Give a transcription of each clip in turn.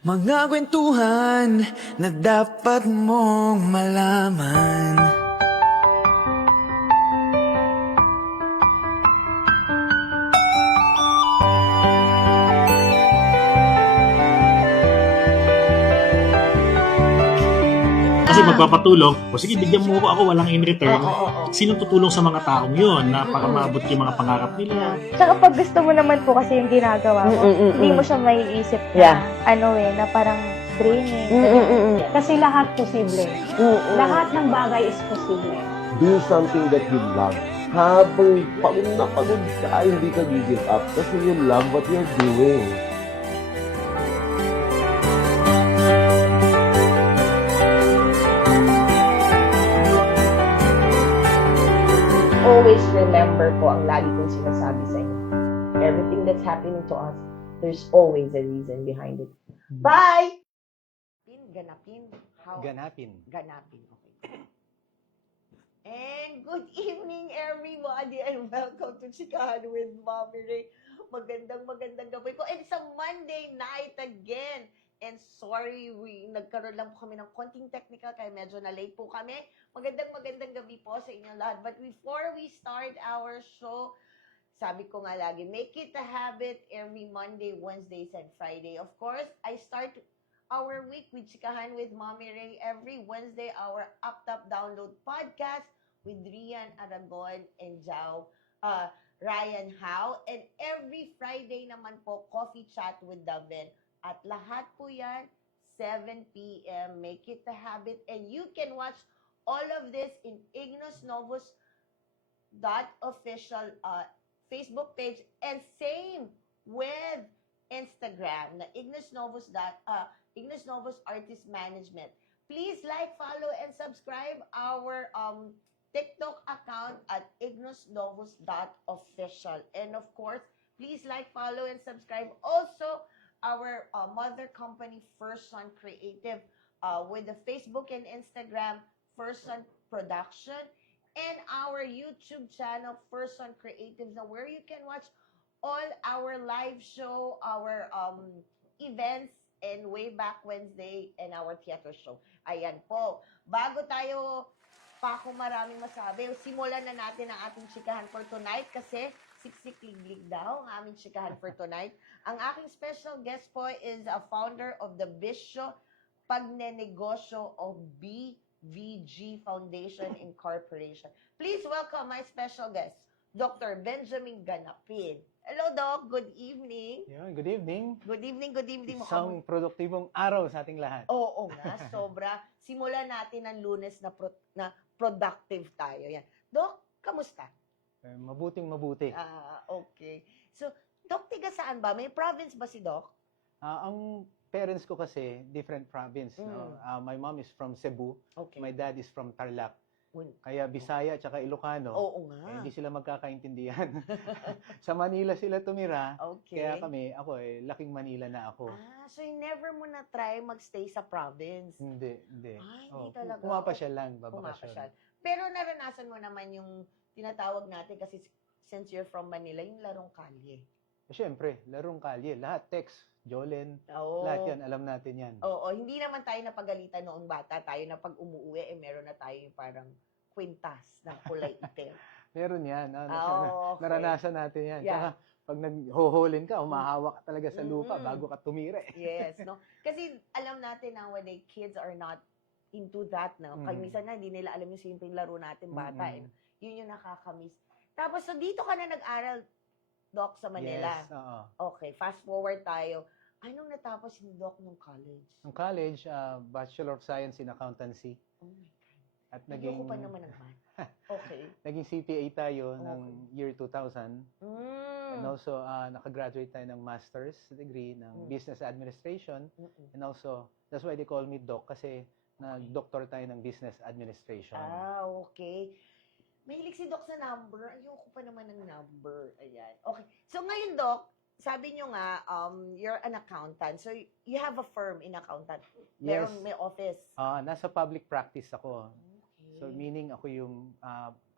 Mga kwentuhan na dapat mong malaman. Kasi magpapatulong, o sige, bigyan mo ako, walang in return. Oo. Sinong tutulong sa mga taong yun na para maabot yung mga pangarap nila? Tsaka pag gusto mo naman po kasi yung ginagawa mo, hindi mo siya maiisip na, na parang draining. Kasi lahat posible. Lahat ng bagay is posible. Do something that you love. Habang pagod na pagod ka, hindi ka give up kasi you love what you're doing. Always remember po ang lagi kong sinasabi sa inyo. Everything that's happening to us, there's always a reason behind it. Bye! Ganapin. How? Ganapin. Ganapin. Okay. And good evening, everybody, and welcome to Chikahan with Mommy Ray. Magandang gabi po. And it's a Monday night again. And sorry, nagkaroon lang po kami ng konting technical, kaya medyo na-late po kami. Magandang gabi po sa inyong lahat. But before we start our show, sabi ko nga lagi, make it a habit every Monday, Wednesdays, and Friday. Of course, I start our week with Chikahan with Mommy Ray every Wednesday, our Up Top Download podcast with Rian Aragon and Ryan Howe. And every Friday naman po, Coffee Chat with Daven. At lahat po yan, 7 p.m. Make it a habit. And you can watch all of this in ignosnovos.official Facebook page. And same with Instagram, na Ignos Novos Artist Management. Please like, follow, and subscribe our TikTok account at ignosnovos.official. And of course, please like, follow, and subscribe also our mother company, First Son Creative, with the Facebook and Instagram, First Son Production, and our YouTube channel, First Son Creatives, where you can watch all our live show, our events, and Way Back Wednesday, and our theater show. Ayan po. Bago tayo pa kung maraming masabi, simulan na natin ang ating chikahan for tonight kasi siksik-liglig daw ang aming chikahan for tonight. Ang aking special guest po is a founder of the Bisyo Pagnenegosyo of BVG Foundation Incorporation. Please welcome my special guest, Dr. Benjamin Ganapin. Hello, Doc. Good evening. Yun, good evening. Good evening. Isang produktibong araw sa ating lahat. Oo nga, sobra. Simulan natin ang Lunes na productive tayo. Yan. Doc, kamusta? Mabuting-mabuti. Okay. So, Doc, tiga saan ba? May province ba si Doc? Ang parents ko kasi, different province. No? My mom is from Cebu. Okay. My dad is from Tarlac. Kaya Bisaya at Ilocano, Oo nga. hindi sila magkakaintindihan. Sa Manila sila tumira. Okay. Kaya ako laking Manila na ako. So you never mo na try magstay sa province? Hindi. Hindi talaga. Pumapasyal lang, babakasyon. Pumapasyal. Pero naranasan mo naman yung tinatawag natin kasi since you're from Manila, yung larong kalye. Siyempre, larong kalye. Lahat, text, Jolen, Oo. lahat yan, alam natin yan. Oo, hindi naman tayo napagalitan noong bata. Tayo na pag umuwi, meron na tayo yung parang kwintas ng kulay itim. Meron yan. Okay. Naranasan natin yan. Yeah. Saka, pag naghoholin ka, humahawak ka talaga sa lupa bago ka tumira. Yes, no? Kasi alam natin nowadays, kids are not into that, no? Kaya minsan nga, hindi nila alam yung simpleng laro natin, bata. Yun yung nakakamiss. Tapos, so dito ka na nag-aral, Doc, sa Manila. Yes, oo. Okay, fast forward tayo. Anong natapos ni Doc nung college? Ang college, Bachelor of Science in Accountancy. Oh my God. At Ayoko pa naman naman. Okay. naging CPA tayo ng year 2000. And also, nakagraduate tayo ng master's degree ng Business Administration. And also, that's why they call me Doc kasi nag-doctor tayo ng Business Administration. Okay. Mahilig si Doc sa number. Ayoko pa naman ng number. Ayan. Okay. So ngayon, Doc, sabi nyo nga, you're an accountant. So you have a firm in accountant. Yes. May office. Nasa public practice ako. Okay. So meaning ako yung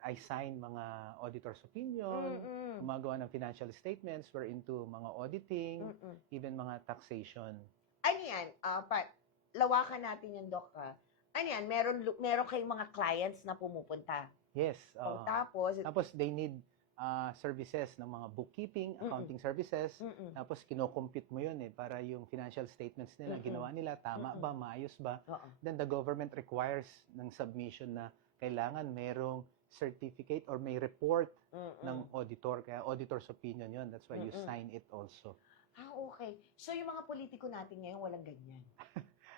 I sign mga auditor's opinion, gumagawa ng financial statements, we're into mga auditing, even mga taxation. Ano yan? Lawakan natin yung Doc, ha? Ano yan? Meron kayong mga clients na pumupunta. Yes. Tapos, They need services ng mga bookkeeping, accounting services. Tapos kino-compute mo yun para yung financial statements nila, ginawa nila, tama ba, maayos ba. Oo. Then the government requires ng submission na kailangan merong certificate or may report ng auditor. Kaya auditor's opinion yun. That's why you sign it also. Okay. So, yung mga politiko natin ngayon, walang ganyan.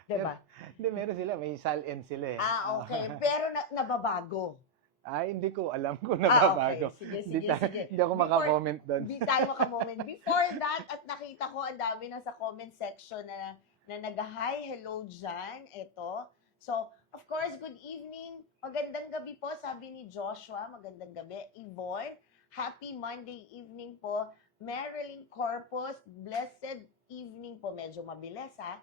Diba? Hindi, meron sila. May SALN sila eh. Okay. Pero nababago. Hindi ko alam kung nababago. Okay. Sige. Hindi ako makakomment doon. Hindi tayo makamoment. Before that, at nakita ko, ang dami na sa comment section na nag-hi, hello dyan. Ito. So, of course, good evening. Magandang gabi po, sabi ni Joshua. Magandang gabi. Yvonne, happy Monday evening po. Marilyn Corpus, blessed evening po. Medyo mabilis, ha?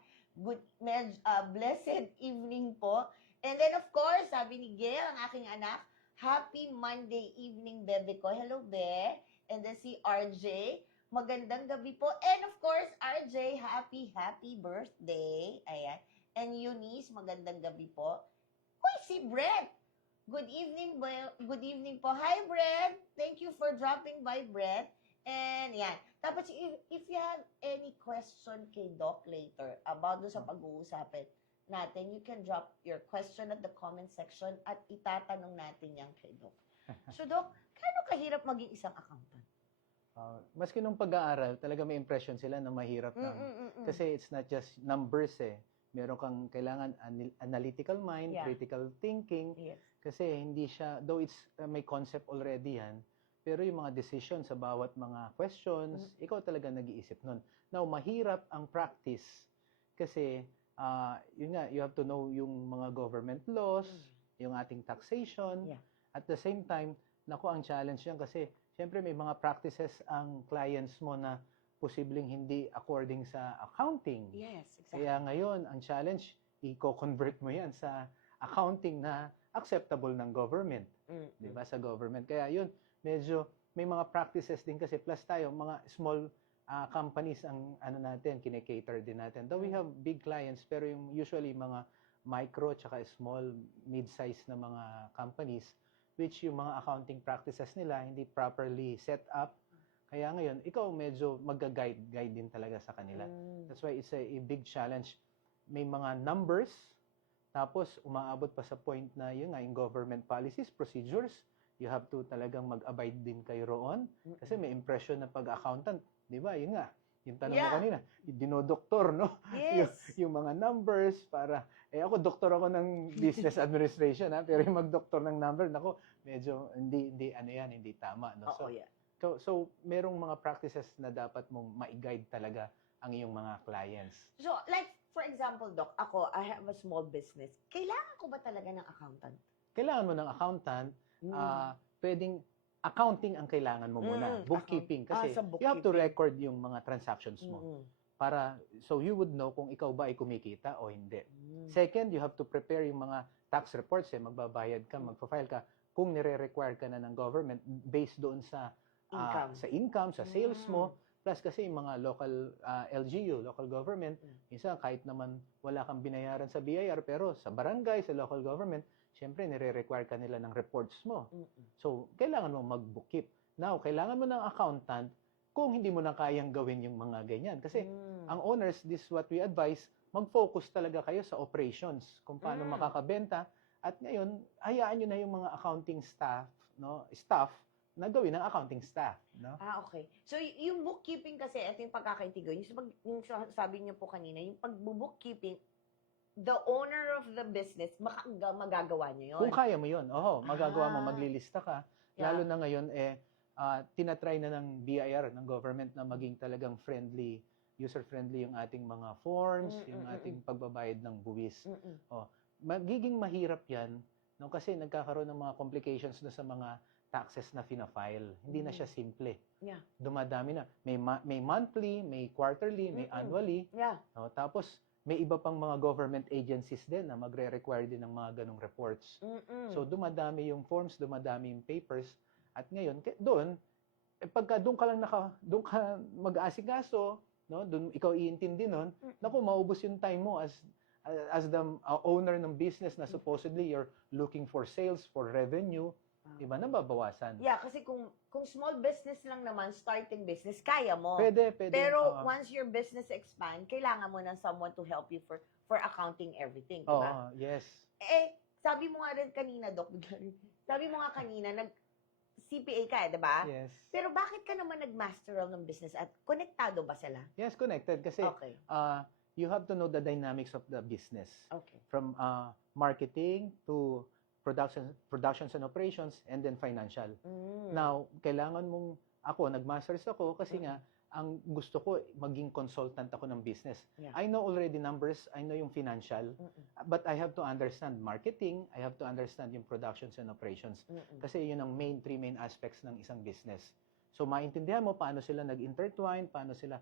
Blessed evening po. And then, of course, sabi ni Gail, ang aking anak, happy Monday evening, bebe ko. Hello, be. And then si RJ, magandang gabi po. And of course, RJ, happy birthday. Ayan. And Eunice, magandang gabi po. Uy, si Brett. Good evening po. Hi, Brett. Thank you for dropping by, Brett. And yan. Tapos, if you have any question kay Doc later about doon sa pag-uusapin natin, you can drop your question at the comment section at itatanong natin yan kay Doc. So, Doc, kano kahirap maging isang accountant? Maski nung pag-aaral, talaga may impression sila na mahirap lang. Kasi it's not just numbers eh. Meron kang kailangan analytical mind, critical thinking. Yes. Kasi hindi siya, though it's may concept already yan, pero yung mga decisions sa bawat mga questions, ikaw talaga nag-iisip nun. Now, mahirap ang practice kasi yun nga, you have to know yung mga government laws, yung ating taxation. Yeah. At the same time, ang challenge yan kasi syempre may mga practices ang clients mo na posibleng hindi according sa accounting. Yes, exactly. Kaya ngayon, ang challenge, i-convert mo yan sa accounting na acceptable ng government. Di ba? Sa government. Kaya yun, medyo may mga practices din kasi plus tayo, mga small companies ang natin, kinikater din natin. Though we have big clients, pero yung usually mga micro tsaka small, mid-size na mga companies, which yung mga accounting practices nila hindi properly set up. Kaya ngayon, ikaw medyo mag-guide din talaga sa kanila. That's why it's a big challenge. May mga numbers, tapos umaabot pa sa point na yun nga, yung government policies, procedures, you have to talagang mag-abide din kayo roon. Kasi may impression na pag-accountant, di ba? Yun nga, yung tanong mo kanina, dinodoktor, no? Yes. yung mga numbers para, ako, doktor ako ng business administration, ha? Pero yung mag-doktor ng number, nako, medyo hindi tama, no? So, merong mga practices na dapat mong ma-guide talaga ang iyong mga clients. So, like, for example, Doc, ako, I have a small business. Kailangan ko ba talaga ng accountant? Kailangan mo ng accountant, pwedeng accounting ang kailangan mo muna, bookkeeping. Kasi you have to record yung mga transactions mo. Para, so you would know kung ikaw ba ay kumikita o hindi. Second, you have to prepare yung mga tax reports. Magbabayad ka, magpa-file ka. Kung nire-require ka na ng government based doon sa income, sa sales mo, plus kasi yung mga local LGU, local government, minsan kahit naman wala kang binayaran sa BIR, pero sa barangay, sa local government, syempre nire-require ka nila ng reports mo. So, kailangan mo mag-bookkeep. Now, kailangan mo ng accountant kung hindi mo na kayang gawin yung mga ganyan. Kasi ang owners, this is what we advise, mag-focus talaga kayo sa operations, kung paano makakabenta. At ngayon, hayaan nyo na yung mga accounting staff na gawin ng accounting staff. No? Okay. So, yung bookkeeping kasi, ito yung pagkakaintigo. Yung sabi niyo po kanina, yung pag-bookkeeping, the owner of the business, magagawa niyo yun. Kung kaya mo yun, magagawa mo, maglilista ka. Lalo na ngayon, tinatry na ng BIR, ng government, na maging talagang friendly, user-friendly yung ating mga forms, yung ating pagbabayad ng buwis. Magiging mahirap yan, no? Kasi nagkakaroon ng mga complications na sa mga taxes na fina-file. Hindi na siya simple. Dumadami na. May monthly, may quarterly, may annually. No? Tapos, may iba pang mga government agencies din na magre-require din ng mga ganong reports. So, dumadami yung forms, dumadami yung papers. At ngayon, pagka doon ka mag-aasikaso, no? Doon ikaw iintindi nun, naku, maubos yung time mo as the owner ng business na supposedly you're looking for sales, for revenue, iba na babawasan. Yeah, kasi kung small business lang naman, starting business, kaya mo. Pwede. Pero Oo. once your business expand, kailangan mo ng someone to help you for accounting everything, di Oo, ba? yes. Sabi mo nga rin kanina, Doc, sabi mo nga kanina, CPA ka, di ba? Yes. Pero bakit ka naman nag-masteral ng business at konektado ba sila? Yes, connected. Kasi Okay. you have to know the dynamics of the business. Okay. From marketing to productions and operations, and then financial. Now, kailangan mong, nag-masters ako kasi nga, ang gusto ko, maging consultant ako ng business. Yeah. I know already numbers, I know yung financial, but I have to understand marketing, I have to understand yung productions and operations. Kasi yun ang three main aspects ng isang business. So, maintindihan mo paano sila nag-intertwine, paano sila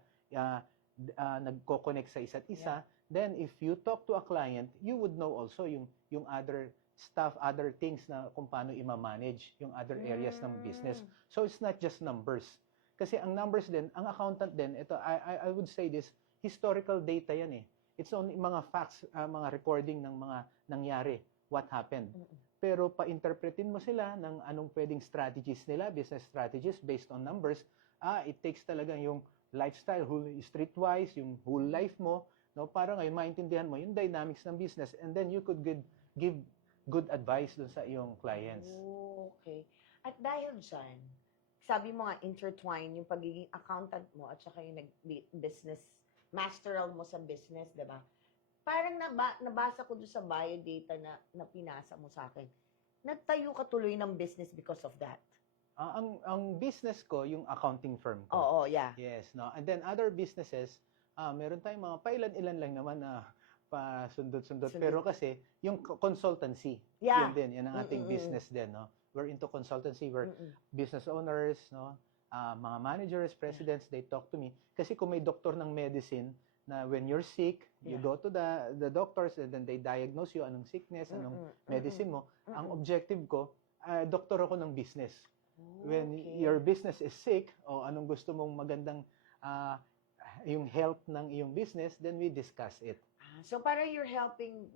nagko-connect sa isa't isa. Then, if you talk to a client, you would know also yung other stuff, other things na kung paano i-manage yung other areas ng business. So, it's not just numbers. Kasi ang numbers din, ang accountant din, ito, I would say this, historical data yan eh. It's only mga facts, mga recording ng mga nangyari, what happened. Pero pa-interpretin mo sila ng anong pwedeng strategies nila, business strategies based on numbers. It takes talaga yung lifestyle, streetwise, yung whole life mo, no? Para ngayon maintindihan mo yung dynamics ng business, and then you could give good advice dun sa iyong clients. Oh, okay. At dahil dyan, sabi mo nga, intertwine yung pagiging accountant mo at saka yung business, masteral mo sa business, di ba? Parang nabasa ko doon sa bio data na pinasa mo sa akin. Nagtayo ka tuloy ng business because of that. Ang business ko, yung accounting firm ko. Oo, yeah. Yes, no. And then other businesses, meron tayong mga pailan-ilan lang naman na pasundot-sundot. Pero kasi, yung consultancy, Yeah. yun din, yan ang ating business din, no. We're into consultancy, we're business owners, no, mga managers, presidents, they talk to me. Kasi kung may doktor ng medicine, na when you're sick, you go to the doctors, and then they diagnose you anong sickness, anong medicine mo. Ang objective ko, doktor ako ng business. When your business is sick, o anong gusto mong magandang yung health ng iyong business, then we discuss it. So parang you're helping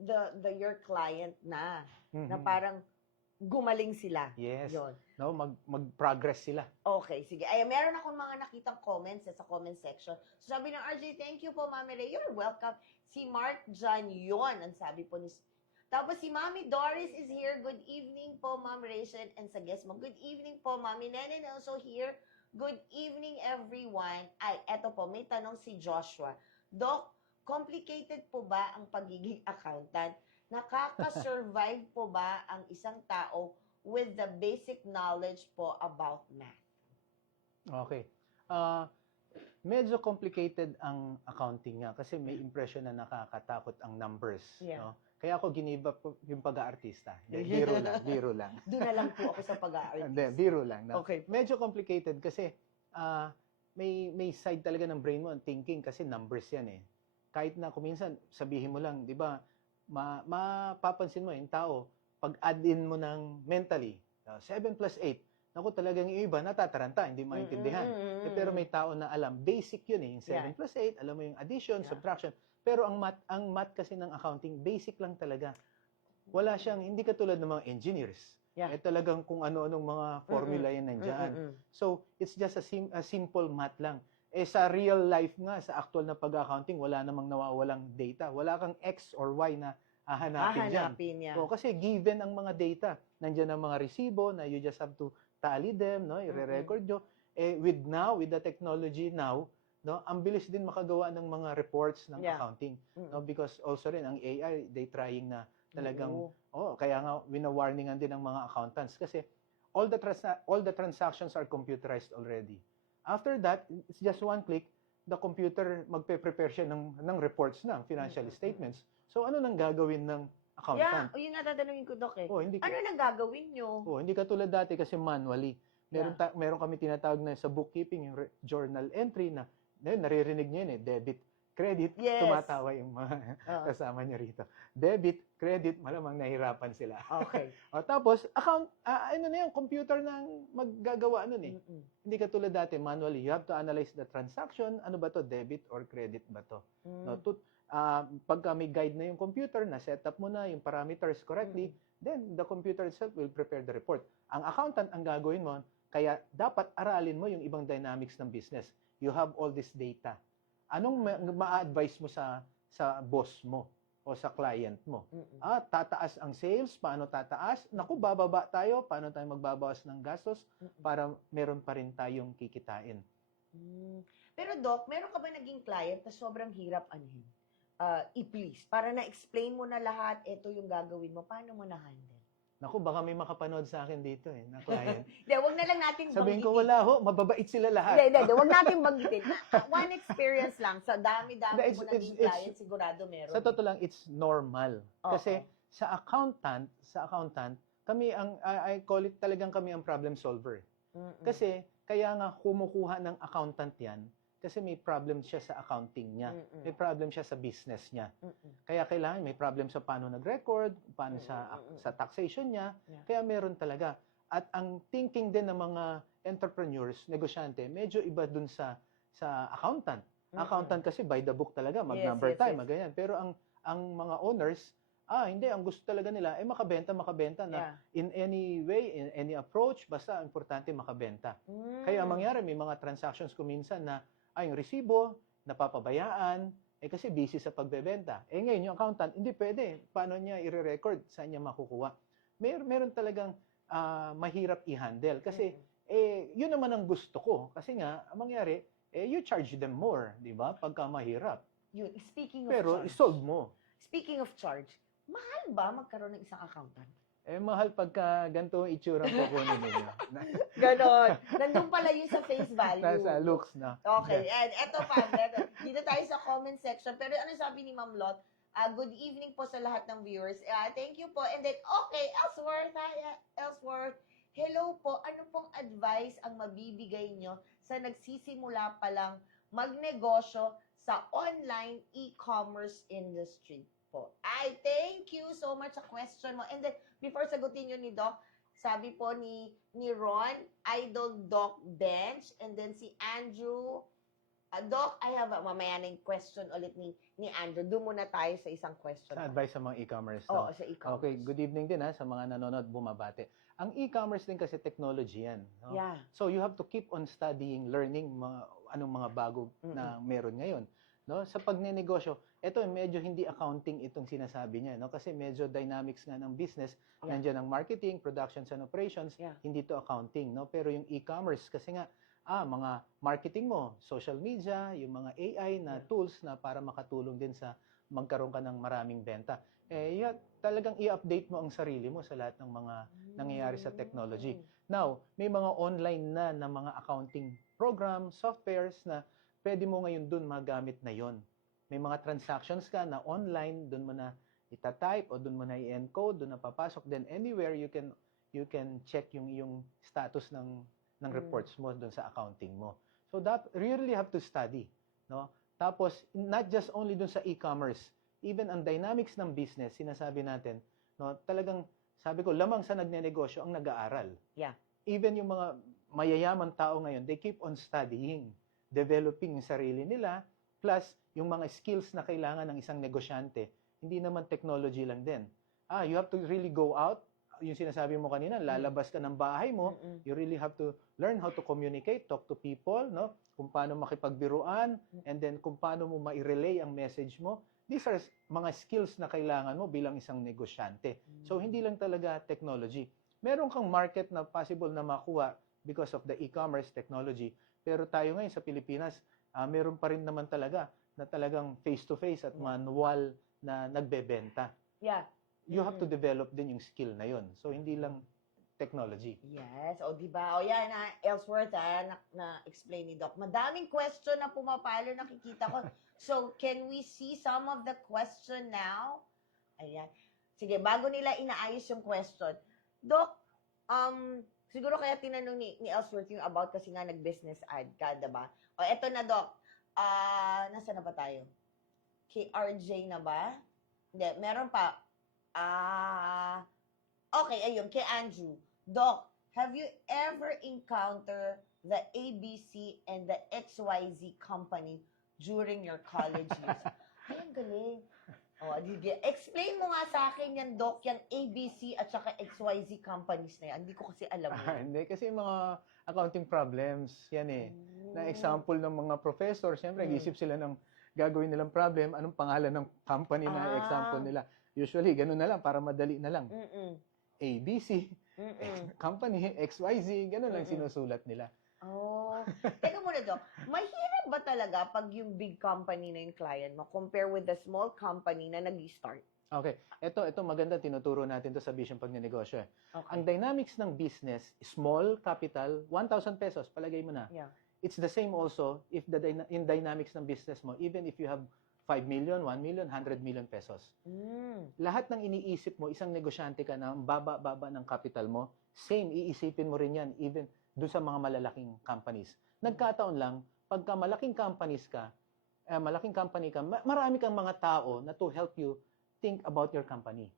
your client na parang gumaling sila. Yes. Yun. No, mag-progress sila. Okay, sige. Ay, meron akong mga nakitang comments sa comment section. So, sabi ng RJ, thank you po, Mami Ray. You're welcome. Si Mark John yon ang sabi po ni... Tapos si Mami Doris is here. Good evening po, Ma'am Rachel. And sa guest mo, good evening po, Mami Nene also here. Good evening, everyone. Ay, eto po, may tanong si Joshua. Doc, complicated po ba ang pagiging accountant? Nakaka-survive po ba ang isang tao with the basic knowledge po about math? Okay. Medyo complicated ang accounting nga kasi may impression na nakakatakot ang numbers. Yeah. No? Kaya ako giniba po yung pag-aartista. Biro lang. Doon na lang po ako sa pag-aartist. Hindi, biro lang. No? Okay. Medyo complicated kasi may side talaga ng brain mo ang thinking kasi numbers yan eh. Kahit na kuminsan sabihin mo lang, di ba, mapapansin mo yung tao, pag add-in mo ng mentally, 7 plus 8, naku talagang yung iba natataranta, hindi maintindihan. Pero may tao na alam, basic yun eh, yung 7 plus 8, alam mo yung addition, subtraction. Pero ang math kasi ng accounting, basic lang talaga. Wala siyang, hindi katulad ng mga engineers. Eh talagang kung ano-anong mga formula yan nandyan. So, it's just a simple math lang. Sa real life nga, sa actual na pag-accounting, wala namang nawawalang data. Wala kang X or Y na hahanapin niya. So, kasi given ang mga data, nandiyan ang mga resibo na you just have to tally them, no? I-record nyo. With the technology now, no, ang bilis din makagawa ng mga reports ng accounting. No? Because also rin, ang AI, they trying na talagang, kaya nga, wina-warningan din ng mga accountants. Kasi all the transactions are computerized already. After that, it's just one click, the computer magpe-prepare siya ng reports ng financial statements. So, ano nang gagawin ng accountant? Yeah, yun nga tatanungin ko, Doc eh. Hindi ano nang gagawin nyo? Hindi katulad dati kasi manually. Meron kami tinatawag na sa bookkeeping, yung journal entry na naririnig niyo yun eh, Credit, Yes. tumatawa yung mga Oo. kasama niya rito. Debit, credit, malamang nahirapan sila. Okay. O tapos, account, ano na yung computer na maggagawa nun eh. Mm-mm. Hindi katulad dati, manually, you have to analyze the transaction. Ano ba to, debit or credit ba to? No, pagka may guide na yung computer, na set up mo na yung parameters correctly, then the computer itself will prepare the report. Ang accountant ang gagawin mo, kaya dapat aralin mo yung ibang dynamics ng business. You have all this data. Anong ma-advise mo sa boss mo o sa client mo? Tataas ang sales, paano tataas? Naku, bababa tayo, paano tayo magbabawas ng gastos para meron pa rin tayong kikitain. Pero Doc, meron ka ba naging client na sobrang hirap i-please? Para na-explain mo na lahat, ito yung gagawin mo, paano mo na-handle? Naku, baka may makapanood sa akin dito na client. Hindi, wag na lang natin Sabihin ko, banggitin. wala ho, mababait sila lahat. Hindi, wag natin banggitin. One experience lang. Sa dami-dami It's- mo naging it's- client, sigurado meron. Sa totoo lang, it's normal. Oo. Kasi sa accountant, kami I call it talagang kami ang problem solver. Kasi kaya nga kumukuha ng accountant 'yan kasi may problem siya sa accounting niya. May problem siya sa business niya. Kaya kailangan may problem sa paano nag-record, paano sa taxation niya. Yeah. Kaya meron talaga. At ang thinking din ng mga entrepreneurs, negosyante, medyo iba dun sa accountant. Accountant kasi by the book talaga, mag-number time, ganyan. Pero ang mga owners, hindi, ang gusto talaga nila ay makabenta na in any way, in any approach, basta importante makabenta. Kaya ang mangyari, may mga transactions kuminsan na yung resibo, napapabayaan, kasi busy sa pagbebenta. Ngayon, yung accountant, hindi pwede. Paano niya i-record? Saan niya makukuha? Meron talagang mahirap i-handle. Kasi, yun naman ang gusto ko. Kasi nga, ang mangyari, you charge them more, di ba? Pagka mahirap. Yun, speaking of Pero, charge. isolve mo. Speaking of charge, mahal ba magkaroon ng isang accountant? Mahal pagka ganito ang itsura ang kukunin ninyo. Ganon. Nandun pala yun sa face value. Nasa looks na. Okay, and eto pa, dito tayo sa comment section. Pero ano sabi ni Ma'am Lot? Good evening po sa lahat ng viewers. Thank you po. And then, okay, Ellsworth. Hi, Ellsworth. Hello po. Ano pong advice ang mabibigay nyo sa nagsisimula pa lang magnegosyo sa online e-commerce industry po? Thank you so much sa question mo. And then, before sagutin nyo ni Doc, sabi po ni Ron, Idol Doc Bench, and then si Andrew, Doc, I have mamaya na yung question ulit ni Andrew. Doon muna tayo sa isang question. Sa advice sa mga e-commerce. Oo, sa e-commerce. Okay, good evening din sa mga nanonood, bumabate. Ang e-commerce din kasi technology yan. No? Yeah. So you have to keep on studying, learning anong mga bago na meron ngayon. No? Sa pagnenegosyo, ito medyo hindi accounting itong sinasabi niya. No? Kasi medyo dynamics nga ng business. Yeah. Nandiyan ang marketing, productions and operations. Yeah. Hindi to accounting. No? Pero yung e-commerce, kasi nga, mga marketing mo, social media, yung mga AI na tools na para makatulong din sa magkaroon ka ng maraming benta. Talagang i-update mo ang sarili mo sa lahat ng mga nangyayari sa technology. Now, may mga online na mga accounting program, softwares na pwede mo ngayon dun magamit na yon. May mga transactions ka na online, dun mo na itatype o dun mo na i-encode, dun na papasok. Then anywhere you can check yung status ng reports mo doon sa accounting mo. So that you really have to study, no? Tapos not just only doon sa e-commerce, even ang dynamics ng business, sinasabi natin, no, talagang sabi ko lamang sa nagnenegosyo ang nag-aaral. Yeah. Even yung mga mayayaman tao ngayon, they keep on studying, developing yung sarili nila, plus yung mga skills na kailangan ng isang negosyante, hindi naman technology lang din. You have to really go out. Yung sinasabi mo kanina, lalabas ka ng bahay mo, you really have to learn how to communicate, talk to people, no? Kung paano makipagbiruan, and then kung paano mo ma-relay ang message mo. These are mga skills na kailangan mo bilang isang negosyante. So, hindi lang talaga technology. Meron kang market na possible na makuha because of the e-commerce technology. Pero tayo ngayon sa Pilipinas, meron pa rin naman talaga na talagang face-to-face at manual na nagbebenta. Yeah. You have to develop din yung skill na yon. So, hindi lang technology. Yes. O, diba? O, yan, Ellsworth, na-explain ni Doc. Madaming question na pumapalo, nakikita ko. So, can we see some of the question now? Ayan. Sige, bago nila inaayos yung question. Doc, siguro kaya tinanong ni Ellsworth yung about kasi nga nag-business ad ka, diba? O, eto na, Doc. Nasaan na ba tayo? Kay RJ na ba? Hindi, meron pa. Okay, ayun, kay Andrew. Doc, have you ever encountered the ABC and the XYZ company during your college years? Ay, ang galing. Oh, sige. Explain mo nga sa akin yan, Doc, yung ABC at saka XYZ companies na yan. Hindi ko kasi alam yun. Hindi, kasi yung mga accounting problems, yan eh. Na example ng mga professor, siyempre, isip sila ng gagawin nilang problem, anong pangalan ng company na example nila. Usually, ganun na lang, para madali na lang. ABC, company, XYZ, ganun lang sinusulat nila. Oh. Teka muna, Doc. Mahirap ba talaga pag yung big company na yung client mo compare with the small company na nag-start? Okay. Ito maganda, tinuturo natin to sa Vision Pagnenegosyo. Okay. Ang dynamics ng business, small capital, 1,000 pesos, palagay mo na. Yeah. It's the same also if in dynamics ng business mo, even if you have 5 million, 1 million, 100 million pesos. Lahat ng iniisip mo, isang negosyante ka na, ang baba-baba ng capital mo, same, iisipin mo rin yan, even doon sa mga malalaking companies. Nagkataon lang, pagka malaking company ka, marami kang mga tao na to help you think about your company.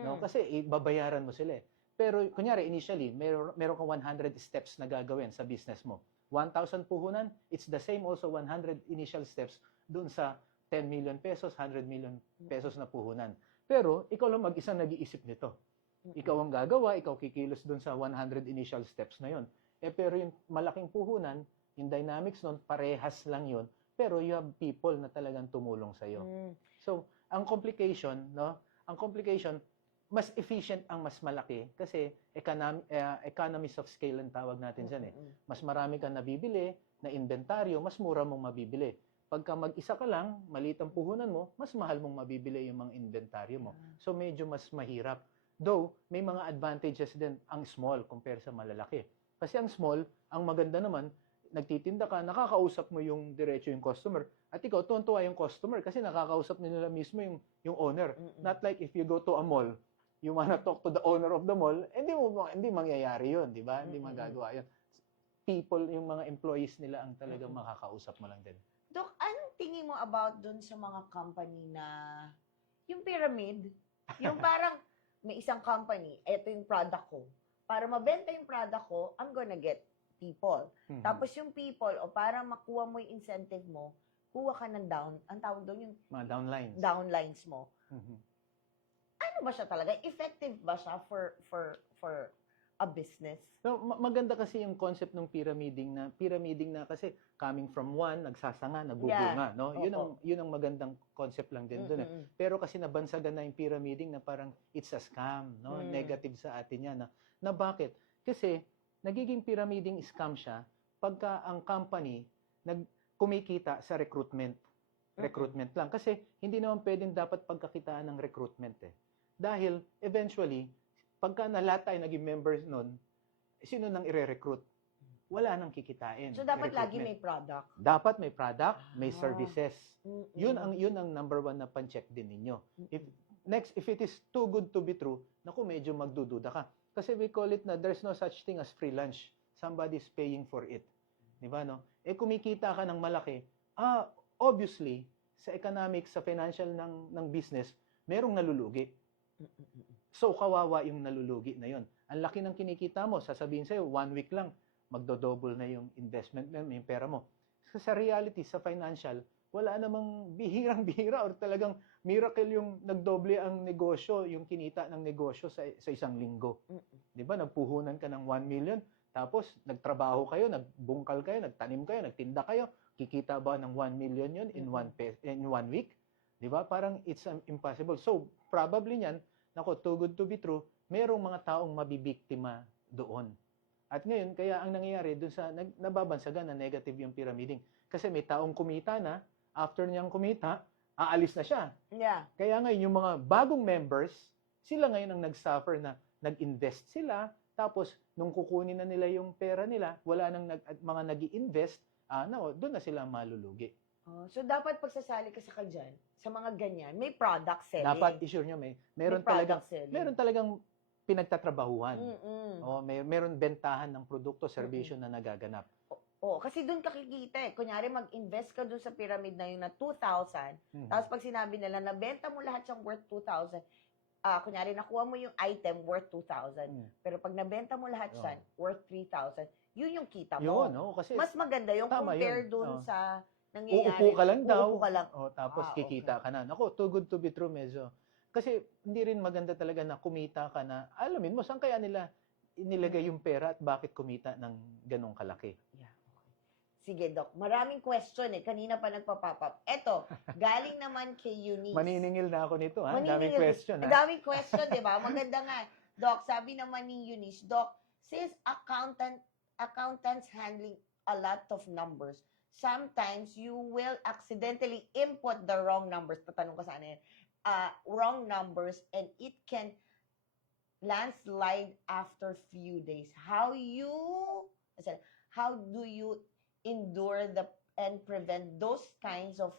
No? Kasi babayaran mo sila eh. Pero kunyari, initially, meron kang 100 steps na gagawin sa business mo. 1,000 puhunan, it's the same also 100 initial steps doon sa 10 million pesos, 100 million pesos na puhunan. Pero ikaw lang mag-isa nag-iisip nito. Ikaw ang gagawa, ikaw kikilos doon sa 100 initial steps na yon. Pero yung malaking puhunan, yung dynamics nun, parehas lang yon. Pero you have people na talagang tumulong sa iyo. So, ang complication, mas efficient ang mas malaki kasi economies of scale ang tawag natin dyan eh. Mas marami kang nabibili na inventaryo, mas mura mong mabibili. Pagka mag-isa ka lang, maliit ang puhunan mo, mas mahal mong mabibili yung mga inventaryo mo. So, medyo mas mahirap. Though, may mga advantages din ang small compare sa malalaki. Kasi ang small, ang maganda naman, nagtitinda ka, nakakausap mo yung diretso yung customer. At ikaw, tuwan-tuwa yung customer kasi nakakausap nila mismo yung owner. Not like if you go to a mall, you wanna talk to the owner of the mall, hindi mangyayari yun, di ba? Hindi magagawa yun. People, yung mga employees nila ang talagang makakausap mo lang din. Dok, anong tingin mo about dun sa mga company na yung pyramid? Yung parang may isang company, eto yung product ko. Para mabenta yung product ko, I'm gonna get people. Tapos yung people, o para makuha mo yung incentive mo, kuha ka ng ang tawag doon yung Mga downlines. downlines mo. Ano ba siya talaga? Effective ba siya for a business? So, maganda kasi yung concept ng pyramiding na kasi coming from one, nagsasanga, nagbubunga, no? Yun ang magandang concept lang din doon. Pero kasi nabansagan na yung pyramiding na parang it's a scam, no? Negative sa atin yan. Na bakit? Kasi nagiging pyramiding scam siya pagka ang company kumikita sa recruitment. Recruitment lang. Kasi hindi naman pwedeng dapat pagkakitaan ng recruitment eh. Dahil eventually, pagka na lahat tayo naging members nun, sino nang ire-recruit? Wala nang kikitain. So, dapat lagi may product? Dapat may product, may services. Yun ang number one na pan-check din ninyo. If it is too good to be true, naku, medyo magdududa ka. Kasi we call it na there's no such thing as free lunch. Somebody's paying for it. Di ba, no? Kumikita ka ng malaki, obviously, sa economics, sa financial ng business, merong nalulugi. So, kawawa yung nalulugi na yon. Ang laki ng kinikita mo, sasabihin sa'yo, 1 week lang, magdo-double na yung investment mo, yung pera mo. So, sa reality, sa financial, wala namang bihirang-bihira or talagang miracle yung nagdoble ang negosyo, yung kinita ng negosyo sa isang linggo. Di ba? Nagpuhunan ka ng 1 million, tapos nagtrabaho kayo, nagbungkal kayo, nagtanim kayo, nagtinda kayo, kikita ba ng 1 million yun in 1 week? Di ba? Parang it's impossible. So, probably niyan, nako, too good to be true, merong mga taong mabibiktima doon. At ngayon, kaya ang nangyayari doon sa nababansagan na negative yung pyramiding. Kasi may taong kumita na, after niyang kumita, aalis na siya. Yeah. Kaya ngayon, yung mga bagong members, sila ngayon ang nag-suffer na nag-invest sila, tapos nung kukunin na nila yung pera nila, wala nang mga nag-i-invest, doon na sila malulugi. So, dapat pagsasali ka sa dyan, sa mga ganyan, may product selling. Dapat i-sure nyo, meron talagang pinagtatrabahuhan. Meron bentahan ng produkto, serbisyo na nagaganap. Oo, kasi doon ka kikita eh. Kunyari, mag-invest ka doon sa pyramid na yun na 2,000. Mhm. Tapos pag sinabi nila, nabenta mo lahat siyang worth 2,000. Kunyari, nakuha mo yung item worth 2,000. Mm. Pero pag nabenta mo lahat Oo. siyan, worth 3,000, yun yung kita Yun, mo. no? Kasi Mas maganda yung tama compare yun. doon Oo. sa nangyayari. uupo ka lang daw. Uupo ka lang. Tapos Ah, kikita ka na. Naku, too good to be true medyo. Kasi hindi rin maganda talaga na kumita ka na, alamin mo, saan kaya nila inilagay yung pera at bakit kumita ng ganong kalaki? Yeah, okay. Sige, Doc. Maraming question eh. Kanina pa nagpa-pop up. Eto, galing naman kay Eunice. Maniningil na ako nito, ha? Daming Maniningil. question, ha? Daming question, di ba? Maganda nga. Doc, sabi naman ni Eunice, Doc, since accountants handling a lot of numbers, sometimes you will accidentally input the wrong numbers. Tatanong ka sana yan. Wrong numbers, and it can landslide after few days. How do you endure and prevent those kinds of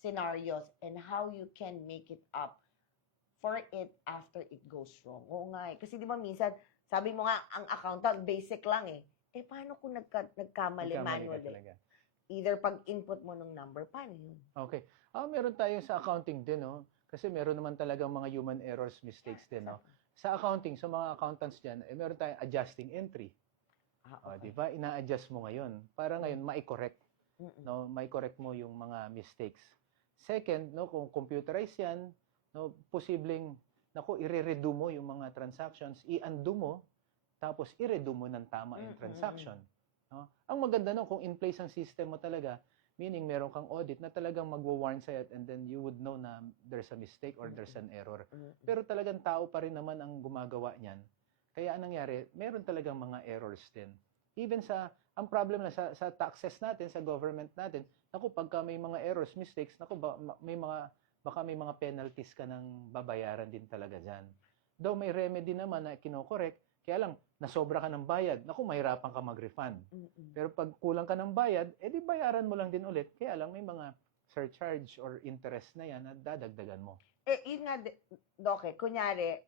scenarios, and how you can make it up for it after it goes wrong? Oo nga eh. Kasi di ba minsan, sabi mo nga, ang accountant, basic lang eh. Eh, paano kung nagkamali Ka manually? talaga. Either pag-input mo ng number, paano yun? Okay. Meron tayo sa accounting din, no? Kasi meron naman talagang mga human errors, mistakes din, no? Sa accounting, sa mga accountants dyan, meron tayong adjusting entry. Di ba? Ina-adjust mo ngayon. Para ngayon, mai-correct. No? Mai-correct mo yung mga mistakes. Second, no, kung computerized yan, no, posibleng, i-redo mo yung mga transactions, i-undo mo, tapos i-redo mo ng tama yung transaction. No? Ang maganda no, kung in place ang system mo talaga, meaning meron kang audit na talagang magwa-warn sa'yo and then you would know na there's a mistake or there's an error. Pero talagang tao pa rin naman ang gumagawa niyan. Kaya anong nangyari, meron talagang mga errors din. Even ang problem na sa taxes natin, sa government natin, pagka may mga errors, mistakes, baka may mga penalties ka nang babayaran din talaga dyan. Though may remedy naman na kinokorek, kaya lang, nasobra ka ng bayad, mahirapan ka mag-refund. Pero pag kulang ka ng bayad, edi bayaran mo lang din ulit. Kaya lang, may mga surcharge or interest na yan na dadagdagan mo. Yun nga, Doc, kunyari,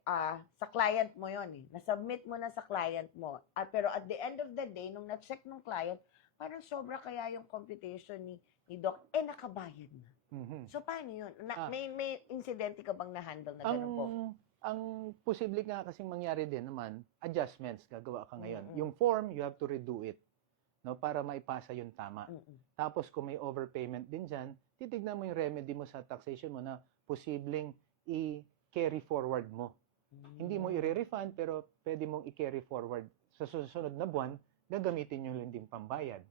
sa client mo yun eh. Nasubmit mo na sa client mo. Pero at the end of the day, nung na-check ng client, parang sobra kaya yung computation ni Doc, nakabayad na. So, paano yun? May incidente ka bang na-handle na gano'n po? Ang posible nga kasing mangyari din naman, adjustments gagawa ka ngayon. Yung form, you have to redo it, no, para maipasa yung tama. Tapos kung may overpayment din dyan, titignan mo yung remedy mo sa taxation mo na posibleng i-carry forward mo. Hindi mo i-refund, pero pwede mong i-carry forward. Sa susunod na buwan, gagamitin nyo lang din pambayad.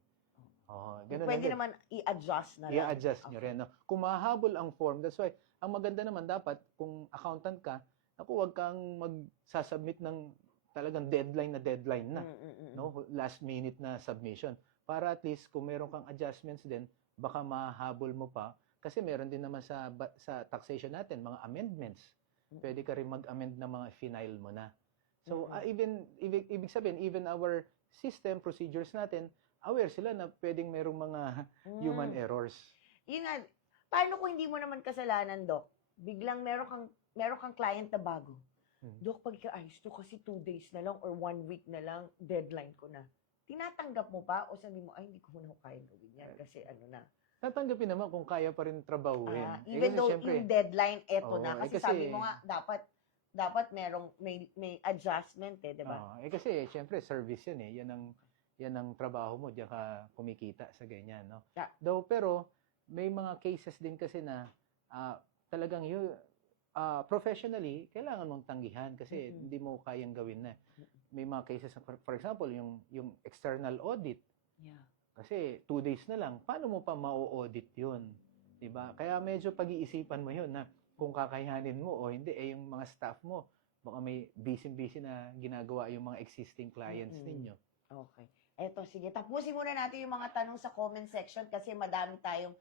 Ganun Pwede lang naman i-adjust na lang. I-adjust nyo rin. No? Kung mahabol ang form, that's why, ang maganda naman dapat, kung accountant ka, huwag kang magsasubmit ng talagang deadline na. No? Last minute na submission. Para at least, kung meron kang adjustments din, baka mahabol mo pa. Kasi meron din naman sa taxation natin, mga amendments. Pwede ka rin mag-amend na mga final mo na. So, ibig sabihin, even our system, procedures natin, aware sila na pwedeng merong mga human errors. Yun nga, paano kung hindi mo naman kasalanan, Doc? Biglang meron kang client na bago. Doc, pagka-ayos to kasi 2 days na lang or 1 week na lang, deadline ko na. Tinatanggap mo pa o sabi mo, hindi ko na kaya gawin yan kasi na. Tatanggapin naman kung kaya pa rin trabahuin. Even though syempre, yung deadline, na. Kasi, kasi sabi mo nga, dapat may adjustment di ba? Kasi, syempre, service yan eh. Yan ang trabaho mo, diyan ka kumikita sa ganyan, no? Yeah. Though, pero, may mga cases din kasi na talagang professionally, kailangan mong tanggihan kasi hindi mo kayang gawin na. May mga cases, for example, yung external audit. Yeah. Kasi 2 days na lang, paano mo pa ma-audit yun? Diba? Kaya medyo pag-iisipan mo yun na kung kakayanin mo o hindi, yung mga staff mo, baka may busy-busy na ginagawa yung mga existing clients ninyo. Okay. Eto, sige. Tapusin muna natin yung mga tanong sa comment section kasi madami tayong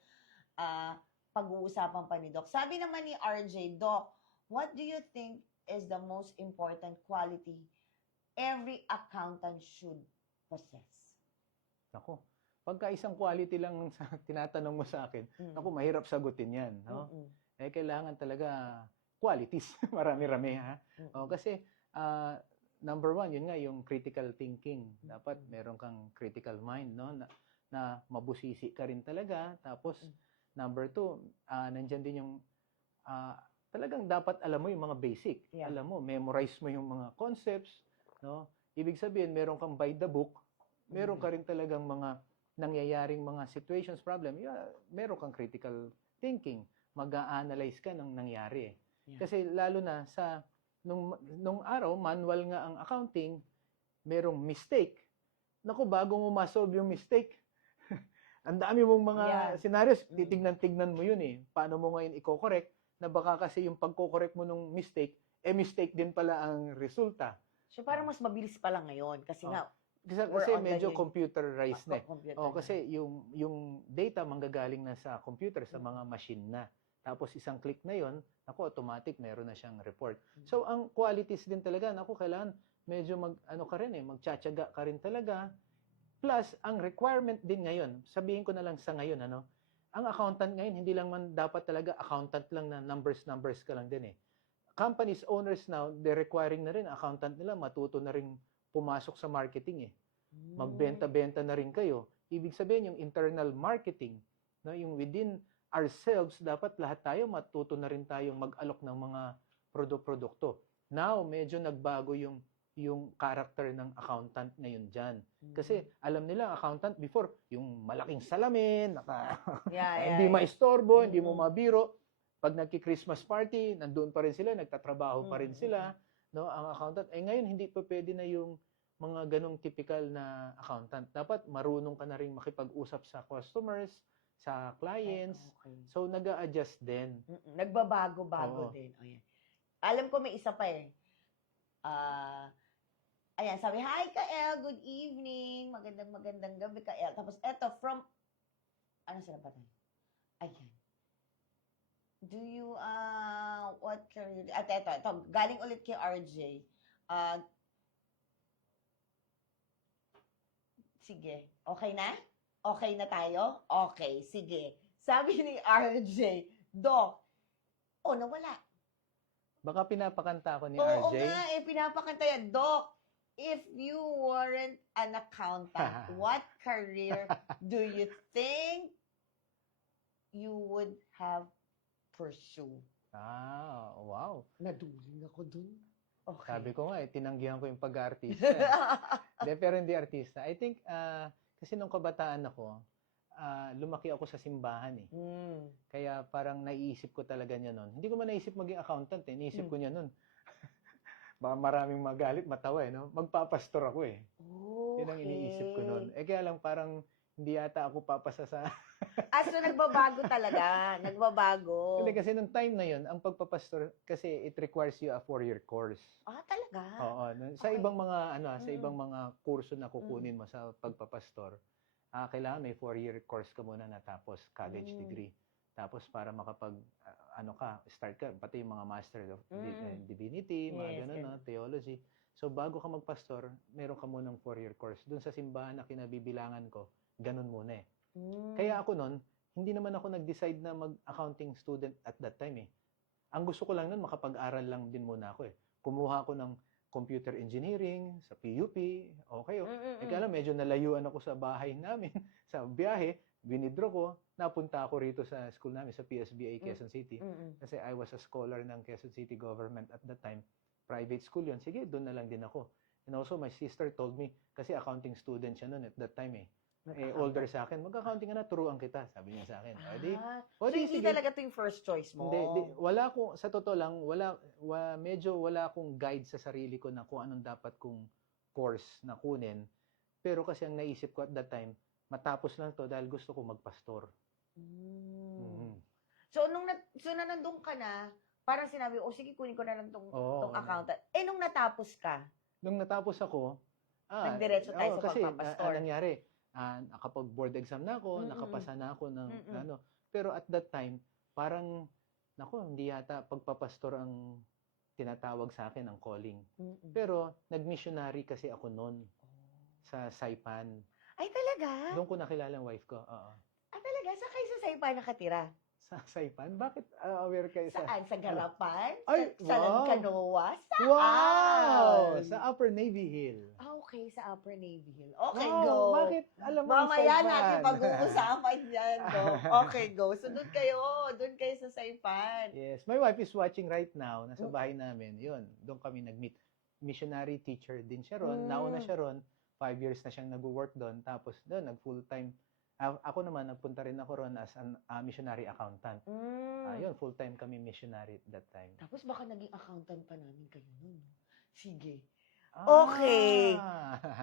pag-uusapan pa ni Doc. Sabi naman ni RJ, Doc, what do you think is the most important quality every accountant should possess? Ako, pagka isang quality lang tinatanong mo sa akin, mahirap sagutin yan. No? Kailangan talaga qualities. Marami-rami, ha? Kasi number one, yun nga, yung critical thinking. Dapat meron kang critical mind, no? Na mabusisi ka rin talaga. Tapos, number two, nandyan din yung, talagang dapat alam mo yung mga basic. Yeah. Alam mo, memorize mo yung mga concepts, no? Ibig sabihin, meron kang by the book, meron ka rin talagang mga nangyayaring mga situations, problem, meron kang critical thinking. Mag-a-analyze ka ng nangyari. Yeah. Kasi lalo na sa nung araw, manual nga ang accounting, merong mistake. Naku, bago mo ma-solve yung mistake, ang dami mong mga scenarios, titignan-tignan mo yun eh. Paano mo ngayon i-correct na baka kasi yung pagko-correct mo nung mistake, mistake din pala ang resulta. So, parang mas mabilis pa lang ngayon kasi nga, Kasi on the medyo new- computerized na eh. computer Oh, na. kasi yung data manggagaling na sa computer, sa mga machine na. Tapos isang click na yon, ako automatic meron na siyang report. So ang qualities din talaga, naku, kailangan medyo ka rin eh, magtsatsaga ka rin talaga. Plus ang requirement din ngayon, sabihin ko na lang sa ngayon ang accountant ngayon hindi lang man dapat talaga accountant lang na numbers ka lang din eh. Companies owners now, they're requiring na rin accountant nila matuto na rin pumasok sa marketing eh. Magbenta-benta na rin kayo. Ibig sabihin yung internal marketing, no, yung within ourselves, dapat lahat tayo matuto na rin tayong mag-alok ng mga produkto. Now, medyo nagbago yung character ng accountant ngayon dyan. Kasi alam nila, accountant before, yung malaking salamin, hindi maistorbo, hindi mo mabiro. Pag nagki-Christmas party, nandun pa rin sila, nagtatrabaho pa rin sila. No, ang accountant, ngayon hindi pa pwede na yung mga ganong typical na accountant. Dapat marunong ka na rin makipag-usap sa customers, sa clients. Okay. So, nag-a-adjust din. Nagbabago-bago Oo. din. O, yan. Alam ko may isa pa eh. Ayan, sabi, hi Kael, good evening. Magandang gabi Kael. Tapos eto, from, ano sila pa tayo? Ayan. Do you, what career, ito, galing ulit kay RJ. Sige, okay na? Okay na tayo? Okay, sige. Sabi ni RJ, Doc, nawala. Baka pinapakanta ko ni Oo RJ. nga, pinapakanta yan. Doc, if you weren't an accountant, what career do you think you would have pursued? Wow. Naduling ako dun. Okay. Sabi ko nga, tinanggihan ko yung pag-artista. Pero hindi artista. I think, kasi nung kabataan ako, lumaki ako sa simbahan eh. Kaya parang naiisip ko talaga niya nun. Hindi ko man naisip maging accountant eh. Naisip ko niya nun. Baka maraming magalit, matawa eh. No? Magpapastor ako eh. Yun ang iniisip ko nun. Kaya lang parang hindi yata ako papasa sa... So nagbabago talaga. Nagbabago. Hindi kasi nung time na yun, ang pagpapastor, kasi it requires you a 4-year course. Talaga? Oo. Sa Okay. ibang mga, sa ibang mga kurso na kukunin mo sa pagpapastor, kailangan may 4-year course ka muna natapos, college degree. Tapos para makapag, start ka, pati yung mga master of divinity, mga ganun, no, theology. So bago ka magpastor, meron ka munang 4-year course. Doon sa simbahan na kinabibilangan ko, ganun muna eh. Kaya ako nun, hindi naman ako nag-decide na mag-accounting student at that time eh. Ang gusto ko lang nun, makapag-aral lang din muna ako eh. Kumuha ako ng computer engineering sa PUP, okay oh. Kaya lang, medyo nalayuan ako sa bahay namin, sa biyahe, binidro ko, napunta ako rito sa school namin, sa PSBA Quezon City. Kasi I was a scholar ng Quezon City government at that time. Private school yun. Sige, doon na lang din ako. And also, my sister told me, kasi accounting student siya noon at that time eh. Older sa akin, mag-accounting ka na, turuan kita, sabi niya sa akin. So hindi talaga ito yung first choice mo? Hindi, wala akong, sa totoo lang, medyo wala akong guide sa sarili ko na kung anong dapat kong course na kunin. Pero kasi ang naisip ko at that time, matapos lang to dahil gusto ko magpastor. So nung nandun ka na, parang sinabi, sige, kunin ko na lang tong accountant. Nung natapos ka? Nung natapos ako, nagdiretso tayo sa kasi, pagpapastor. nangyari, nakapag-board exam na ako, nakapasa na ako ng Pero at that time, parang, hindi yata pagpapastor ang tinatawag sa akin, ang calling. Pero, nag-missionary kasi ako noon sa Saipan. Ay, talaga? Doon ko nakilala ang wife ko. Oo. Talaga? Sa kayo sa Saipan nakatira? Sa Saipan? Bakit aware kayo sa... Saan? Sa Garapan? Ay, sa wow. Langkanoa? Saan? Wow! Sa Upper Navy Hill. Ah, okay, sa Upper Navy Hill. Okay, Wow, go. bakit alam mo ang Mamaya Saipan? natin pag-uusapan yan, go. Okay, go. So, doon kayo sa Saipan. Yes, my wife is watching right now. Nasa bahay namin. Yun, doon kami nag-meet. Missionary teacher din siya ron. Nauna siya ron. 5 years na siyang nag-work doon. Tapos doon, nag-full-time. Ako naman, nagpunta rin ako ron as an missionary accountant. Yun, full-time kami missionary at that time. Tapos baka naging accountant pa namin kayo nun. Sige. Ah. Okay.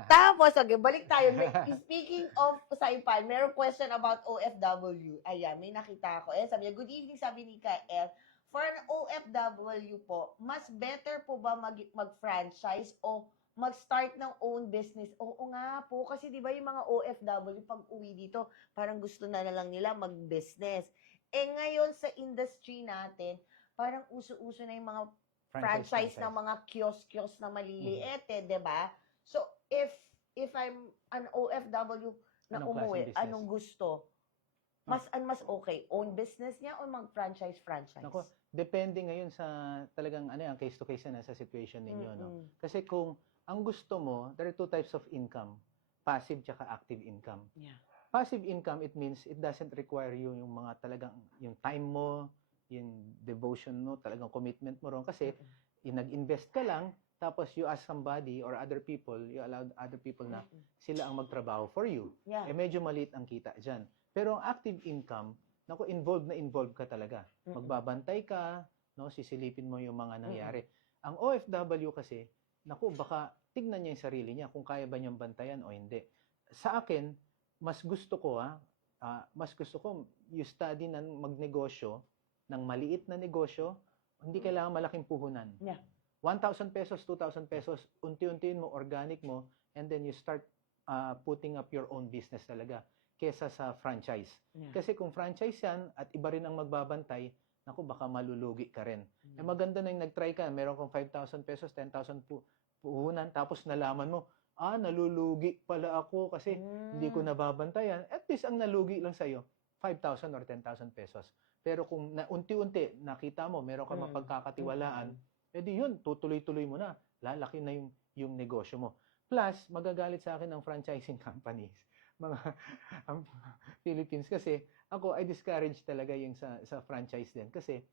Tapos, okay, balik tayo. Speaking of Saipan, mayroong question about OFW. Ayan, may nakita ako. Sabi niya, good evening, sabi ni Kael. For an OFW po, mas better po ba mag-franchise o mag-start ng own business? Oo nga po, kasi di ba yung mga OFW pag uwi dito, parang gusto na lang nila mag-business. Ngayon sa industry natin, parang uso-uso na yung mga franchise ng mga kiosk na maliliit, di ba? So, if I'm an OFW na Anong umuwi, klaseng business? anong gusto? Mas okay, own business niya o mag-franchise? Nako, depende ngayon sa talagang case to case na sa situation ninyo, no? Kasi kung ang gusto mo, there are two types of income, passive tsaka active income. Yeah. Passive income, it means it doesn't require you yung mga talagang yung time mo, yung devotion mo, talagang commitment mo ron kasi nag-invest ka lang, tapos you ask somebody or other people, you allow other people na sila ang magtrabaho for you. Yeah. Medyo maliit ang kita dyan. Pero ang active income, naku, involved ka talaga. Magbabantay ka, no, sisilipin mo yung mga nangyari. Ang OFW kasi, naku, baka tignan niya yung sarili niya kung kaya ba niyang bantayan o hindi. Sa akin, mas gusto ko you study ng magnegosyo, ng maliit na negosyo, hindi kailangan malaking puhunan. Yeah. 1,000 pesos, 2,000 pesos, unti-untiin mo, organic mo, and then you start putting up your own business talaga kesa sa franchise. Yeah. Kasi kung franchise yan at iba rin ang magbabantay, naku, baka malulugi ka rin. Maganda na yung nag-try ka, meron kang 5,000 pesos, 10,000 puhunan, tapos nalaman mo, nalulugi pala ako kasi hindi ko nababantayan. At least ang nalugi lang sa'yo, 5,000 or 10,000 pesos. Pero kung unti-unti nakita mo, meron kang mapagkakatiwalaan, edi yun, tutuloy-tuloy mo na. Lalaki na yung negosyo mo. Plus, magagalit sa akin ng franchising companies. Mga ang Philippines kasi ako I discourage talaga yung sa franchise din kasi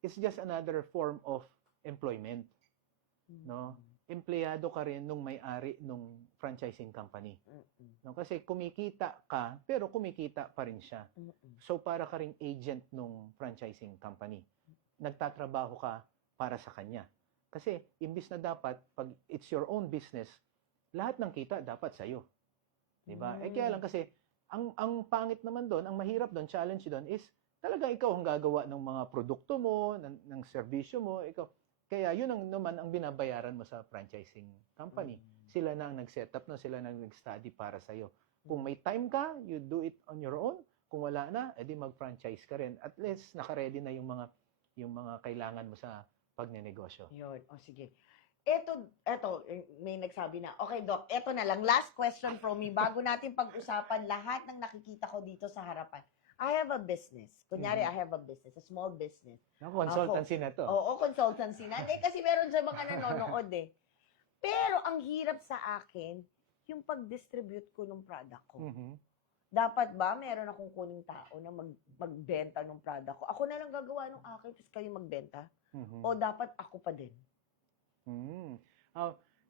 it's just another form of employment. No? Empleyado ka rin nung may-ari nung franchising company. No? Kasi kumikita ka, pero kumikita pa rin siya. So, para ka ring agent nung franchising company. Nagtatrabaho ka para sa kanya. Kasi, imbis na dapat, pag it's your own business, lahat ng kita dapat sa'yo. Diba? Kaya lang kasi, ang pangit naman doon, ang mahirap doon, challenge doon is, talaga ikaw ang gagawa ng mga produkto mo, ng serbisyo mo, ikaw. Kaya yun naman ang binabayaran mo sa franchising company. Sila na ang nag-set up, sila na ang nag-study para sa'yo. Kung may time ka, you do it on your own. Kung wala na, edi mag-franchise ka rin. At least, naka-ready na yung mga kailangan mo sa pagnenegosyo. Yun. O, sige. Eto, may nagsabi na. Okay, Doc, eto na lang. Last question from me. Bago natin pag-usapan lahat ng nakikita ko dito sa harapan. I have a business. Kunyari, I have a business. A small business. Consultancy na to. Oo, consultancy na. Kasi meron dyan mga nanonood eh. Pero ang hirap sa akin, yung pag-distribute ko ng product ko. Dapat ba meron akong kuning tao na magbenta ng product ko? Ako na lang gagawa ng akin, tapos kayo magbenta? O dapat ako pa din?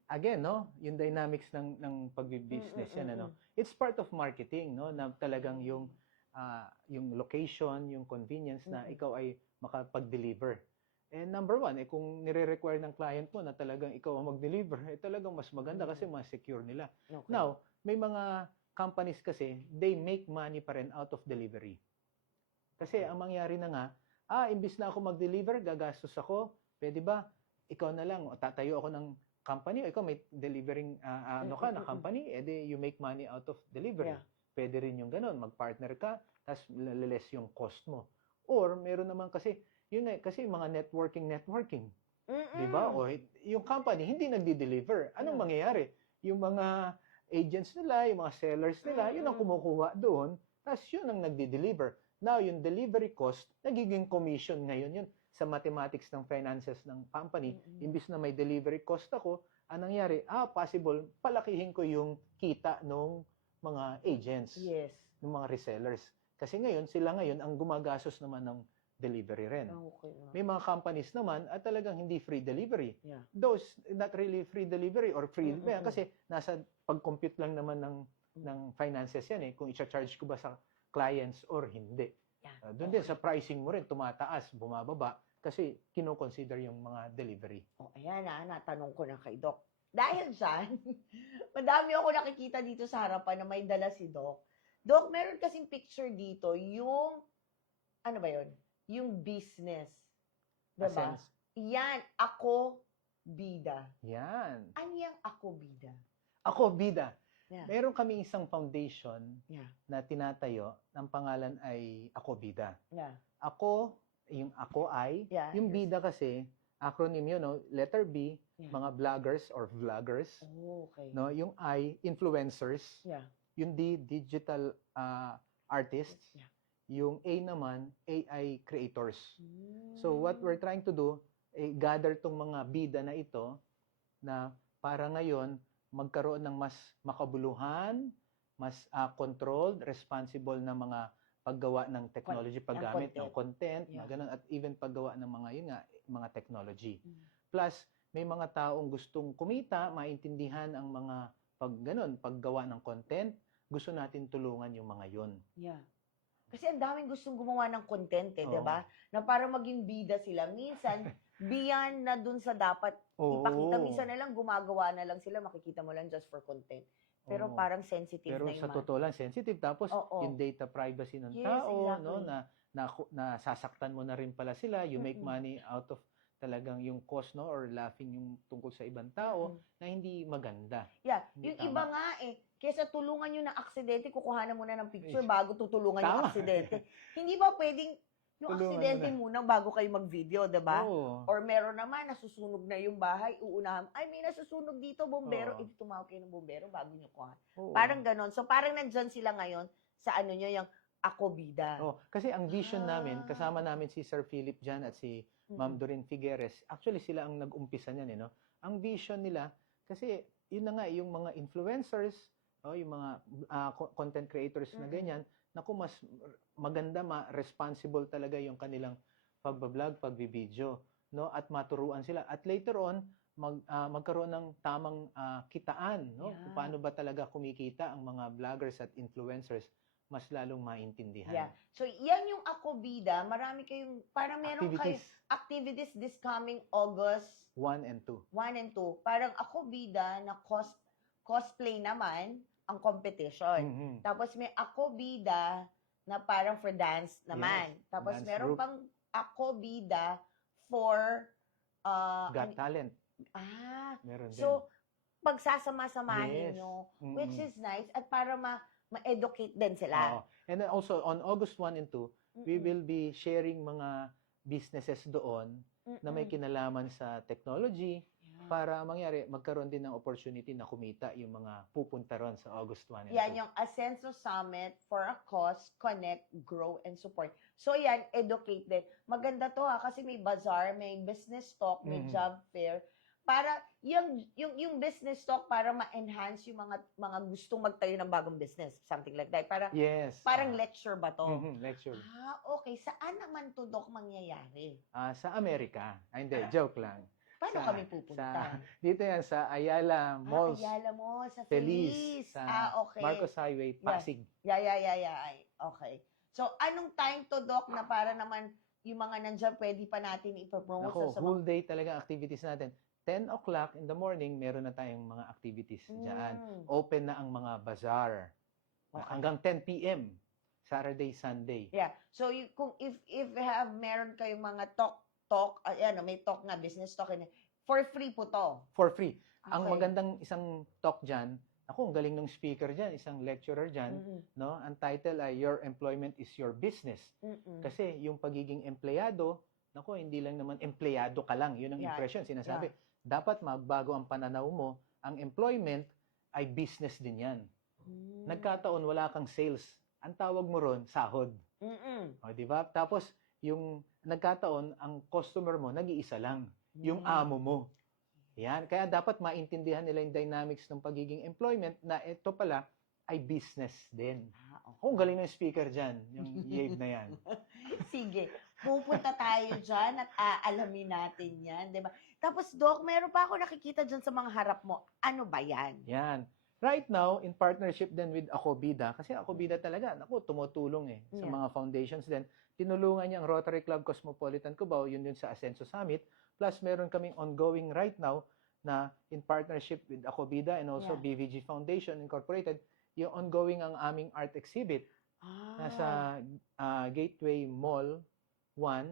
Again, no, yung dynamics ng pagbi-business yan, ano. It's part of marketing, no, na talagang yung location, yung convenience na ikaw ay makapag-deliver. And number one, kung nire-require ng client mo na talagang ikaw ang mag-deliver, talagang mas maganda kasi mas secure nila. Okay. Now, may mga companies kasi, they make money pa rin out of delivery. Kasi ang mangyari na nga, imbis na ako mag-deliver, gagastos ako, pwede ba, ikaw na lang, tatayo ako ng company, o ikaw may delivering na company, edi you make money out of delivery. Yeah. Pwede rin yung ganun, mag-partner ka, tapos less yung cost mo. Or meron naman kasi, yun kasi mga networking. Di ba? O yung company, hindi nagdi-deliver. Anong mangyayari? Yung mga agents nila, yung mga sellers nila, yun ang kumukuha doon, tapos yun ang nagdi-deliver. Now, yung delivery cost, nagiging commission ngayon yun sa mathematics ng finances ng company. Imbis na may delivery cost ako, anong nangyari? Possible, palakihin ko yung kita ng mga agents, Yes. ng mga resellers. Kasi ngayon, sila ngayon ang gumagastos naman ng delivery rin. Okay. May mga companies naman at talagang hindi free delivery. Yeah. Those not really free delivery or free kasi nasa pag-compute lang naman ng finances yan kung i-charge ko ba sa clients or hindi. Yeah. Doon din sa pricing mo rin tumataas, bumababa kasi kino-consider yung mga delivery. Ayan natanong ko na kay Doc. Dahil dyan, madami ako nakikita dito sa harapan na may dala si Doc. Doc, meron kasing picture dito, yung, ano ba yun? Yung business. Diba? Sense. Yan, ako bida. Yan. Ano yung ako bida? Ako, bida. Yeah. Meron kami isang foundation Yeah. na tinatayo. Ang pangalan ay Ako Bida. Yeah. Ako, yung ako ay, Yeah. yung bida kasi, acronym yun, no? Letter B, Yeah. mga bloggers or vloggers. Oh, okay. No? Yung I, influencers. Yeah. Yung D, digital artists. Yeah. Yung A naman, AI creators. So Mm. what we're trying to do, gather tong mga bida na ito na para ngayon magkaroon ng mas makabuluhan, mas controlled, responsible na mga paggawa ng technology, paggamit ng content, Yeah. mga ganun, at even paggawa ng mga yun nga, mga technology. Mm. Plus, may mga taong gustong kumita, maintindihan ang mga paggawa ng content, gusto natin tulungan yung mga yun. Yeah. Kasi ang daming gustong gumawa ng content Oo. di ba? Na para maging bida sila. Minsan, beyond na dun sa dapat ipakita. Minsan na lang, gumagawa na lang sila, makikita mo lang just for content. Pero Oo. parang sensitive Pero na yung sa totoo lang, sensitive. Tapos, Oo. yung data privacy ng Yes, tao, exactly. no, na sasaktan mo na rin pala sila. You make money out of talagang yung cost, no, or laughing yung tungkol sa ibang tao na hindi maganda. Yeah, Hindi yung tama. iba nga kesa tulungan nyo ng aksidente, kukuhanan mo na ng picture bago tutulungan yung Tama. aksidente. Hindi ba pwedeng yung Tulungan aksidente muna bago kayo mag-video, diba? Oo. Or meron naman, nasusunog na yung bahay, uunahan, ay may nasusunog dito, bombero, Oo. tumawag kayo ng bombero bago nyo kuha. Oo. Parang ganon. So parang nandyan sila ngayon sa ano nyo, yung ako bida. Oh, kasi ang vision namin, Ah. kasama namin si Sir Philip Jan at si Ma'am Doreen Figueres. Actually, sila ang nag-umpisa niyan, no? Ang vision nila, kasi yun na nga, yung mga influencers, yung mga content creators na ganyan, naku, mas maganda, responsible talaga yung kanilang pagbablog, pagbibideo, no? At maturuan sila. At later on, magkaroon ng tamang kitaan, no? Yeah. Paano ba talaga kumikita ang mga vloggers at influencers, mas lalong maintindihan. Yeah. So, yan yung ako bida. Marami kayong, parang meron kayo activities this coming August 1 and 2. 1 and 2. Parang ako bida na cosplay naman ang competition. Mhm. Tapos may ako bida na parang for dance naman. Yes, Tapos dance meron group. pang ako bida for Got talent. Meron din. so pagsasama-samahin Yes. nyo, Mm-mm. which is nice at para ma-educate din sila. Oo. And then also, on August 1 and 2, we will be sharing mga businesses doon na may kinalaman sa technology para magkaroon din ng opportunity na kumita yung mga pupunta ron sa August 1 and 2. Yan yung Ascenso Summit for a Cause, Connect, Grow, and Support. So yan, educate din. Maganda to kasi may bazaar, may business talk, may job fair. Para yung business talk para ma-enhance yung mga gustong magtayo ng bagong business, something like that. Para parang lecture ba to? Lecture. Okay. Saan naman to, Doc, mangyayari? Sa Amerika. Hindi, joke lang. Paano kami pupunta? Dito yan, sa Ayala Malls. Ayala mo, sa Feliz. Feliz. Sa Okay. Marcos Highway, Pasig. Yeah. Okay. So, anong time to, Doc, na para naman yung mga nandyan, pwede pa natin ipapromote sa Whole day talaga activities natin. 10 o'clock in the morning, meron na tayong mga activities dyan. Open na ang mga bazaar. Hanggang 10 p.m. Saturday, Sunday. Yeah. So, if meron kayong mga talk, may talk nga, business talk, for free po to. For free. Okay. Ang magandang isang talk dyan, ang galing ng speaker dyan, isang lecturer dyan, no? Ang title ay Your Employment is Your Business. Kasi yung pagiging empleyado, hindi lang naman empleyado ka lang. Yun ang impression, sinasabi. Dapat magbago ang pananaw mo. Ang employment ay business din yan. Nagkataon, wala kang sales. Ang tawag mo ron, sahod. O, di ba? Tapos, yung nagkataon, ang customer mo, nag-iisa lang. Yung amo mo. Yan. Kaya dapat maintindihan nila yung dynamics ng pagiging employment na ito pala ay business din. Kung galing ng speaker dyan, yung Yave na yan. Sige, pupunta tayo dyan at aalamin natin yan, di ba? Tapos, Doc, meron pa ako nakikita dyan sa mga harap mo. Ano ba yan? Yan. Right now, in partnership din with Akobida, kasi Akobida talaga, naku, tumutulong sa Yeah. mga foundations din. Tinulungan niya ang Rotary Club Cosmopolitan Cubao, yun sa Ascenso Summit. Plus, meron kaming ongoing right now na in partnership with Akobida and also Yeah. BVG Foundation Incorporated, yung ongoing ang aming art exhibit nasa Gateway Mall 1,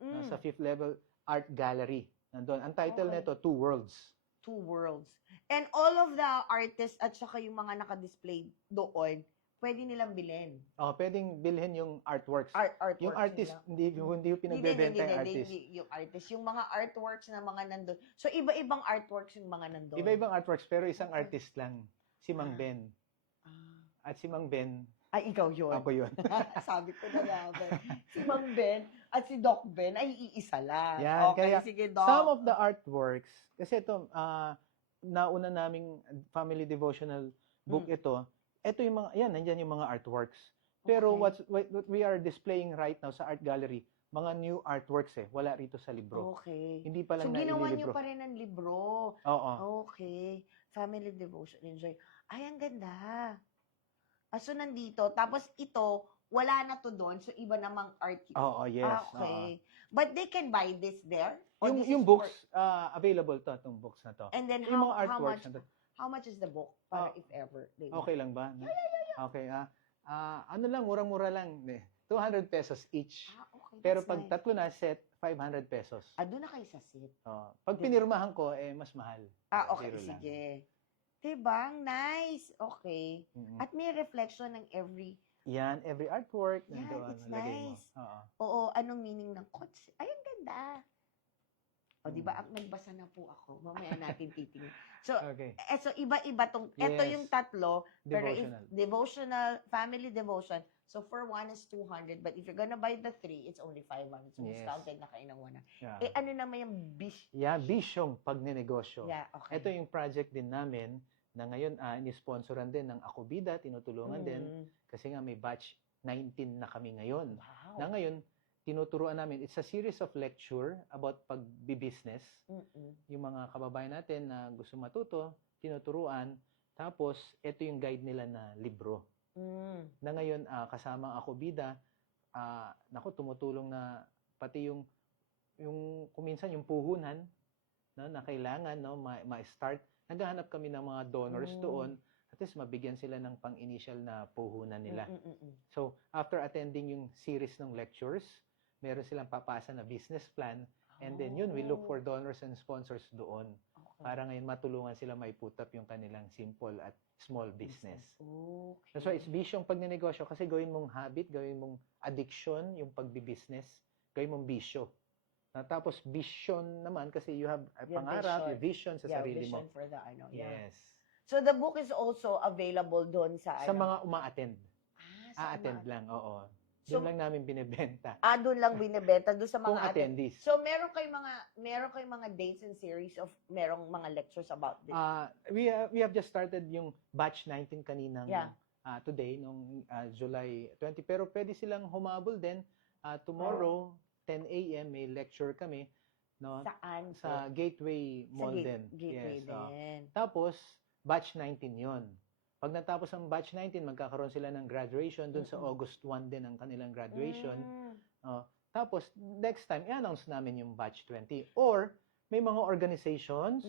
nasa 5th level art gallery. Nandun. Ang title Okay. nito, Two Worlds. Two Worlds. And all of the artists at saka yung mga nakadisplay doon, pwede nilang bilhin. Pwedeng bilhin yung artworks. Artworks Yung artist, hindi yung pinagbebenta yung artist. Hindi, yung artist. Yung mga artworks na mga nandun. So, iba-ibang artworks yung mga nandun. Iba-ibang artworks, pero isang Okay. artist lang. Si Mang Ben. At si Mang Ben, Ay, ikaw yun. ako yun. Sabi ko na nga ba. Si Mang Ben at si Doc Ben ay iisa lang. Yan, Okay, kaya sige, Doc. some of the artworks, kasi ito, nauna naming family devotional book ito yung mga, yan, nandyan yung mga artworks. Pero Okay. what we are displaying right now sa art gallery, mga new artworks wala rito sa libro. Okay. Hindi pa So, lang ginawa niyo naililibro. pa rin ng libro. Oo. Okay. Family devotion. Enjoy. Ay, ang ganda. So, nandito. Tapos, ito, wala na to doon. So, iba namang art. Oo, yes. Okay. But they can buy this there? Or this Yung is books, available to, itong books na to. And then, Yung mga how artworks much na to. how much is the book? Para if ever. They Okay lang ba? Okay, ano lang, murang-mura lang. 200 pesos each. Okay. Pero that's pag nice. tatlo na set, 500 pesos. Doon na kayo sa sit. Pag pinirmahan ko, mas mahal. Okay. Zero lang. Sige. Diba? Nice. Okay. Mm-mm. At may reflection ng every. Yan, every artwork. Yeah, nandoon, it's nalagay mo. nice. Oo. Oo, anong meaning ng quotes? Ay, ang ganda. O, di ba? Nagbasa na po ako. Mamaya natin titingnan. So, Okay. so iba-iba tong, ito Yes. yung tatlo. Pero if Devotional. devotional, family devotion, so for one is 200, but if you're gonna buy the 3, it's only 500. So, Yes. discounted na kayo ng 100. Yeah. Ano naman yung bish? Yan, bisyong pagnenegosyo. Yeah, okay. Ito yung project din namin na ngayon inisponsoran din ng Akobida, tinutulungan din. Kasi nga may batch 19 na kami ngayon. Wow. Na ngayon, tinuturuan namin, it's a series of lecture about pagbi-business. Yung mga kababayan natin na gusto matuto, tinuturuan. Tapos, ito yung guide nila na libro. Na ngayon, kasama ang Akobida, tumutulong na pati yung kuminsan yung puhunan na kailangan ma-start. Naghahanap kami ng mga donors doon at least mabigyan sila ng pang-initial na puhunan nila. So, after attending yung series ng lectures, meron silang papasa na business plan and then yun, we look for donors and sponsors doon para ngayon matulungan sila may put up yung kanilang simple at small business. Okay. That's why it's bisyong pagnenegosyo kasi gawin mong habit, gawin mong addiction, yung pagbi-business, gawin mong bisyo. Tapos vision naman kasi you have a Your pangarap, vision. your vision sa sarili vision mo. for the yeah. Yes. So the book is also available doon sa Sa mga uma-attend. sa A-attend lang, oo. So, Doon lang namin binibenta. doon lang binebenta doon sa Kung mga attendees. So meron kayong mga dates and series of merong mga lectures about this. We have just started yung batch 19 kaninang Yeah. today nung July 20 pero pwede silang humabol din tomorrow 10 a.m. may lecture kami no Saan? sa Gateway Mall din. Gateway Yes, din. Tapos batch 19 yon. Pag natapos ang batch 19, magkakaroon sila ng graduation dun sa August 1 din ang kanilang graduation. Tapos next time i-announce namin yung batch 20 or may mga organizations,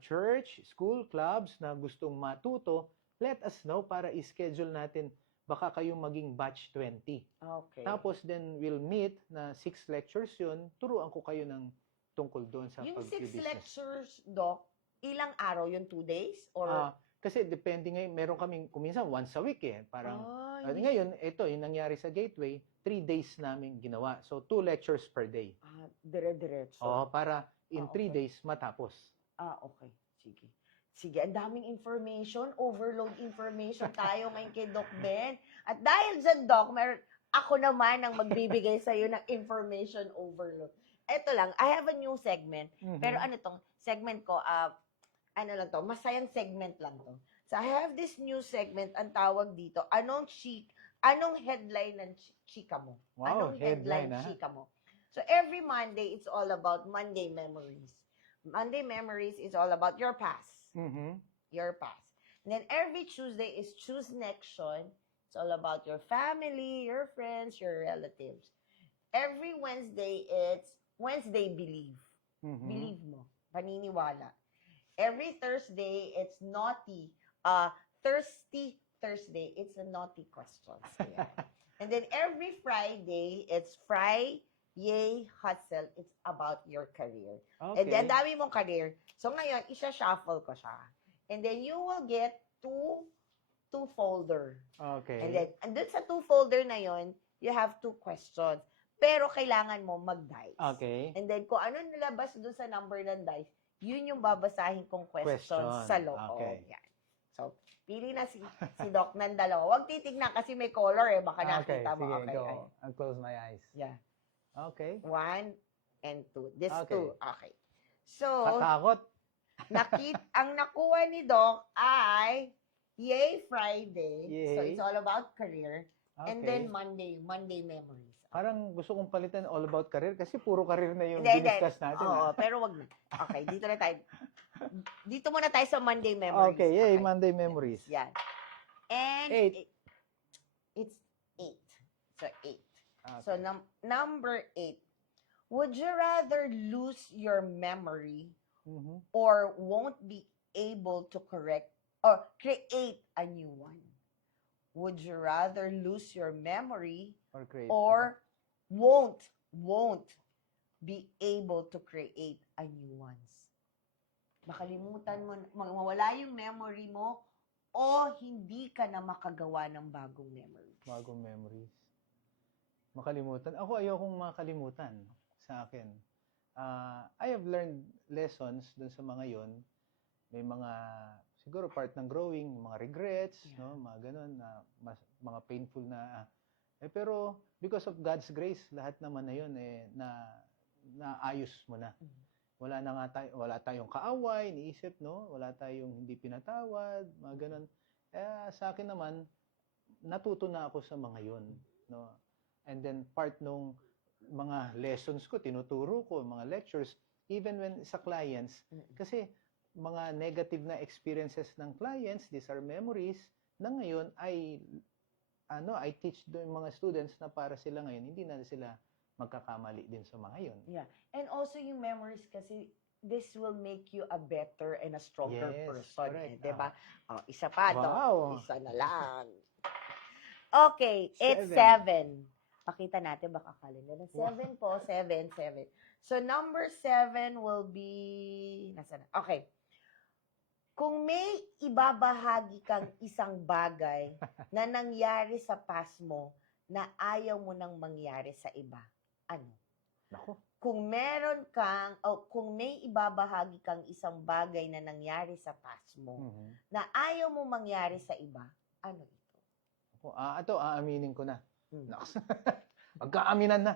church, school, clubs na gustong matuto, let us know para i-schedule natin baka kayong maging batch 20. Okay. Tapos then we'll meet na 6 lectures yun. Turuan ko kayo ng tungkol doon sa yung 6 pag-business. lectures, Doc, ilang araw yung 2 days? Or Kasi depende ngayon, meron kaming kuminsan once a week Parang hindi- ngayon, ito yung nangyari sa Gateway, 3 days namin ginawa. So 2 lectures per day. dire-diretso. Para in 3 okay. days matapos. Okay. Sige. Sige, ang daming information, overload information tayo ngayon kay Doc Ben. At dahil dyan, Doc, ako naman ang magbibigay sa'yo ng information overload. Ito lang, I have a new segment. Pero ano tong segment ko, ano lang to, masayang segment lang to. So I have this new segment, ang tawag dito, anong headline ng chika mo? Wow, Anong headline, chika mo? So every Monday, it's all about Monday memories. Monday memories is all about your past. Your past. And then every Tuesday is Choose Nection. It's all about your family, your friends, your relatives. Every Wednesday, it's Wednesday Believe. Believe mo. Paniniwala. Every Thursday, it's Naughty. Thirsty Thursday, it's a naughty questions. Yeah. And then every Friday, it's Yay Hustle. It's about your career. And then, dami mong career. So ngayon, isa-shuffle ko siya. And then you will get two folder. Okay. And then, andun sa two folder na yon, you have 2 questions. Pero kailangan mo mag-dice. Okay. And then, kung ano nilabas dun sa number ng dice, yun yung babasahin kong questions sa loob. Okay. Yan. So, pili na si Doc ng dalawa. Huwag titignan kasi may color eh. Baka nakita mo. Sige, Okay. go. I'll close my eyes. Yeah. Okay. 1 and 2. This Okay. 2. Okay. So, Katakot. ang nakuha ni Doc ay Yay Friday. So, Yay. it's all about career. Okay. And then Monday memories. Parang gusto kong palitan all about career kasi puro career na yung Hindi. diniscuss natin. Oo, pero wag na. Okay, dito na tayo. Dito muna tayo sa Monday memories. Okay, yay, Monday memories. Yan. And 8. It's 8. So 8. Okay. So number 8. Would you rather lose your memory or won't be able to correct or create a new one? Would you rather lose your memory Or create. or won't be able to create a new ones? Makalimutan mo, mawala yung memory mo o hindi ka na makagawa ng bagong memory. Bagong memories. Makalimutan. Ako ayokong makalimutan sa akin. I have learned lessons dun sa mga yon. May mga, siguro part ng growing, mga regrets, no, mga ganun, mga painful na, pero because of God's grace, lahat naman na yun, naayos mo na. Wala na nga wala tayong kaaway, iniisip, no? Wala tayong hindi pinatawad, mga ganun. Sa akin naman, natuto na ako sa mga yon, no? And then part nung mga lessons ko, tinuturo ko, mga lectures, even when sa clients, kasi mga negative na experiences ng clients, these are memories, na ngayon I teach yung mga students na para sila ngayon, hindi na sila magkakamali din sa mga yun. Yeah. And also yung memories kasi, this will make you a better and a stronger person. Correct. Diba? Isa pa, Wow. Isa na lang. Okay, it's 7. Pakita natin, baka kalenda na. 7 po, 7. So, number 7 will be, nasa na? Okay. Kung may ibabahagi kang isang bagay na nangyari sa past mo na ayaw mo nang mangyari sa iba, ano? Nako. Kung may ibabahagi kang isang bagay na nangyari sa past mo na ayaw mo mangyari sa iba, ano ito? Ito, aaminin ko na. Magkaaminan na.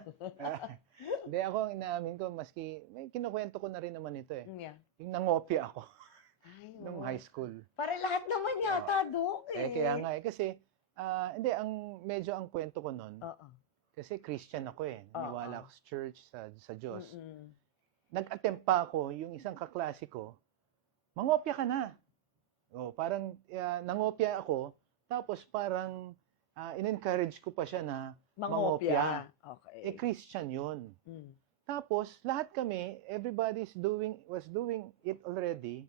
Hindi, ako ang inaamin ko, maski, may kinukwento ko na rin naman ito eh. Yeah. Yung nangopia ako Ay, nung high school. para lahat naman yata, Dok. Kaya nga eh, kasi, hindi, medyo ang kwento ko nun, Oo. kasi Christian ako eh. Naniwala ako sa church, sa Diyos. Mm-mm. Nag-attempt pa ako, yung isang kaklase ko, mangopya ka na. Parang nangopya ako, tapos parang in-encourage ko pa siya na mangopya. Okay. Christian yun. Mm. Tapos, lahat kami, everybody was doing it already.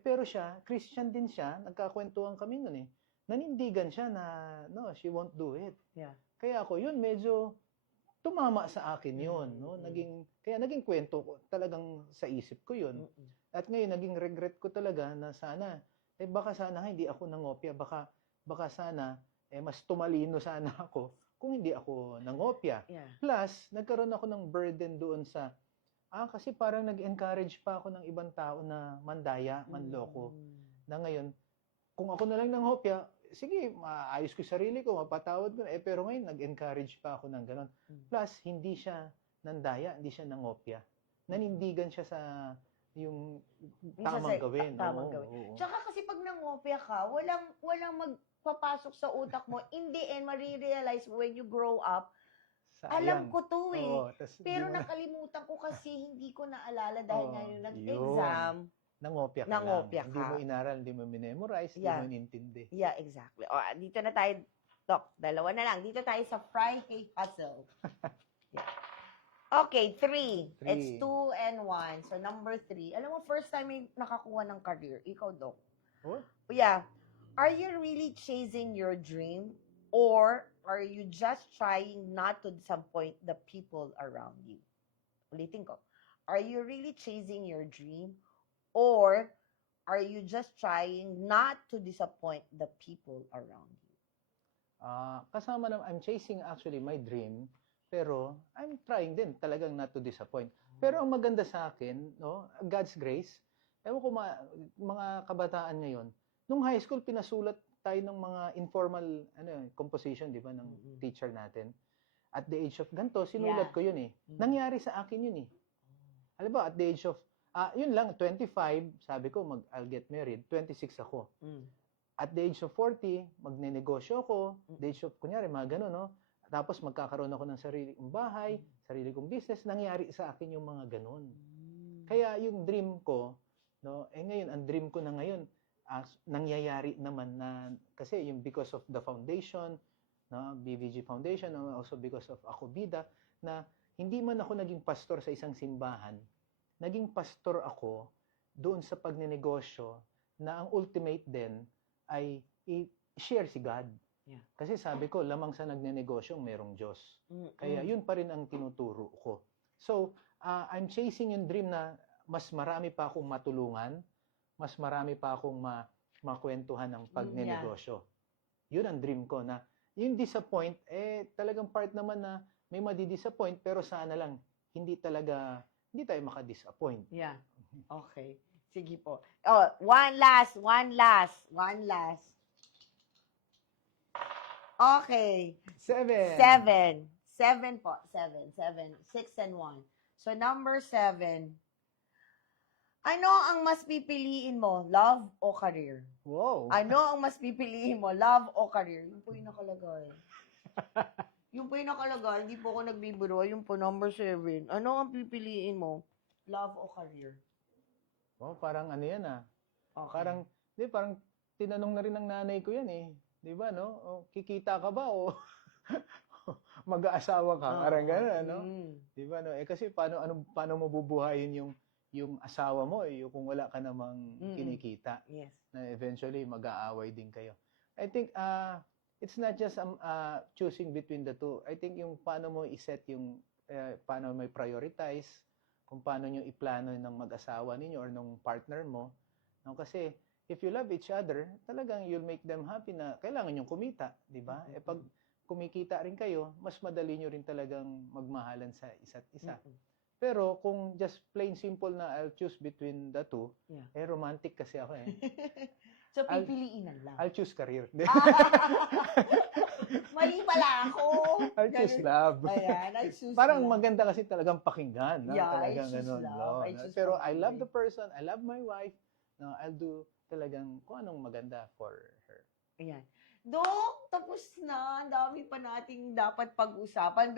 Pero siya, Christian din siya, nagkakwentuhan kami nun eh. Nanindigan siya na, no, she won't do it. Yeah. Kaya ako, yun, medyo tumama sa akin yun. No? Kaya naging kwento ko, talagang sa isip ko yun. At ngayon, naging regret ko talaga na sana, baka sana hindi ako nangopya, baka sana, mas tumalino sana ako kung hindi ako nangopya. Yeah. Plus, nagkaroon ako ng burden doon sa, kasi parang nag-encourage pa ako ng ibang tao na mandaya, manloko. Na ngayon, kung ako na lang nangopya, sige, maayos ko yung sarili ko, mapatawad ko na. Pero ngayon, nag-encourage pa ako ng ganon. Plus, hindi siya nandaya, hindi siya nangopya. Nanindigan siya sa yung tamang gawin. Tamang Oo, gawin. oo. Tsaka kasi pag nangopya ka, walang magpapasok sa utak mo. In the end, marirealize when you grow up, alam Sayang. ko to eh. Oo, tas Pero di mo na- nakalimutan ko kasi hindi ko naalala dahil Oo, nga yung yun. nag-exam. Nangopya ka Nangopya lang. Hindi ka. mo inaral, hindi mo memorize, hindi Yeah. mo inintindi. Yeah, exactly. O, dito na tayo, Doc. Dalawa na lang. Dito tayo sa Friday Hustle. Yeah. Okay, 3. Three. It's 2 and 1. So, number 3. Alam mo, first time may nakakuha ng career. Ikaw, Doc. Oh? Yeah. Are you really chasing your dream? Or are you just trying not to disappoint the people around you? Ulitin ko. Are you really chasing your dream? Or are you just trying not to disappoint the people around you? Kasama na, I'm chasing actually my dream, pero I'm trying din talagang not to disappoint. Pero ang maganda sa akin, no, God's grace, ewan ko mga kabataan ngayon, nung high school, pinasulat tayo ng mga informal composition, di ba, ng teacher natin. At the age of ganito, sinulat ko yun eh. Nangyari sa akin yun eh. Alam ba, at the age of, yun lang, 25, sabi ko, I'll get married. 26 ako. At the age of 40, magnenegosyo ako. The age of, kunyari, mga gano'n, no? Tapos magkakaroon ako ng sarili kong bahay, sarili kong business. Nangyari sa akin yung mga gano'n. Kaya yung dream ko, no? Ngayon, ang dream ko na ngayon, nangyayari naman na, kasi yung because of the foundation, no? BVG Foundation, and also because of Ako Bida, na hindi man ako naging pastor sa isang simbahan, naging pastor ako doon sa pagnenegosyo na ang ultimate din ay i-share si God. Yeah. Kasi sabi ko, lamang sa nagnenegosyo, merong Diyos. Kaya yun pa rin ang tinuturo ko. So, I'm chasing yung dream na mas marami pa akong matulungan, mas marami pa akong makwentuhan ng pagnenegosyo. Yun ang dream ko na yung disappoint, talagang part naman na may madi-disappoint, pero sana lang, hindi tayo maka-disappoint. Yeah. Okay. Sige po. Oh, one last. Okay. 7. 7 po. 7. 6 and 1. So, number 7. Ano ang mas pipiliin mo? Love o career? Wow. Ano ang mas pipiliin mo? Love o career? Yun po yung nakalagay. Yung po yung nakalagay. Hindi po ako nagbibiro. Yung po number 7. Ano ang pipiliin mo? Love o career? Oh, parang ano yan Okay. Parang tinanong na rin ng nanay ko yan eh. Di ba, no? Kikita ka ba o mag-aasawa ka? Parang gano'n, ano? Di ba, no? Kasi paano mo bubuhayin yung asawa mo kung wala ka namang kinikita? Yes. Na eventually mag-aaway din kayo. I think it's not just choosing between the two. I think yung paano mo i-set yung paano mo i-prioritize, kung paano nyo iplano ng mag-asawa ninyo or ng partner mo. No? Kasi if you love each other, talagang you'll make them happy na kailangan yung kumita, di ba? Pag kumikita rin kayo, mas madali nyo rin talagang magmahalan sa isa't isa. Pero kung just plain simple na I'll choose between the two, romantic kasi ako eh. So, pipiliin na lang. I'll choose career. Mali pala ako. I'll choose love. Ayan, I choose Parang love. maganda kasi talagang pakinggan. No? Yeah, I talagang choose ganun, love. no? I choose Pero I love pag-ibig. the person, I love my wife. No, I'll do talagang kung anong maganda for her. Ayan. Dok, tapos na. Ang dami pa nating dapat pag-usapan.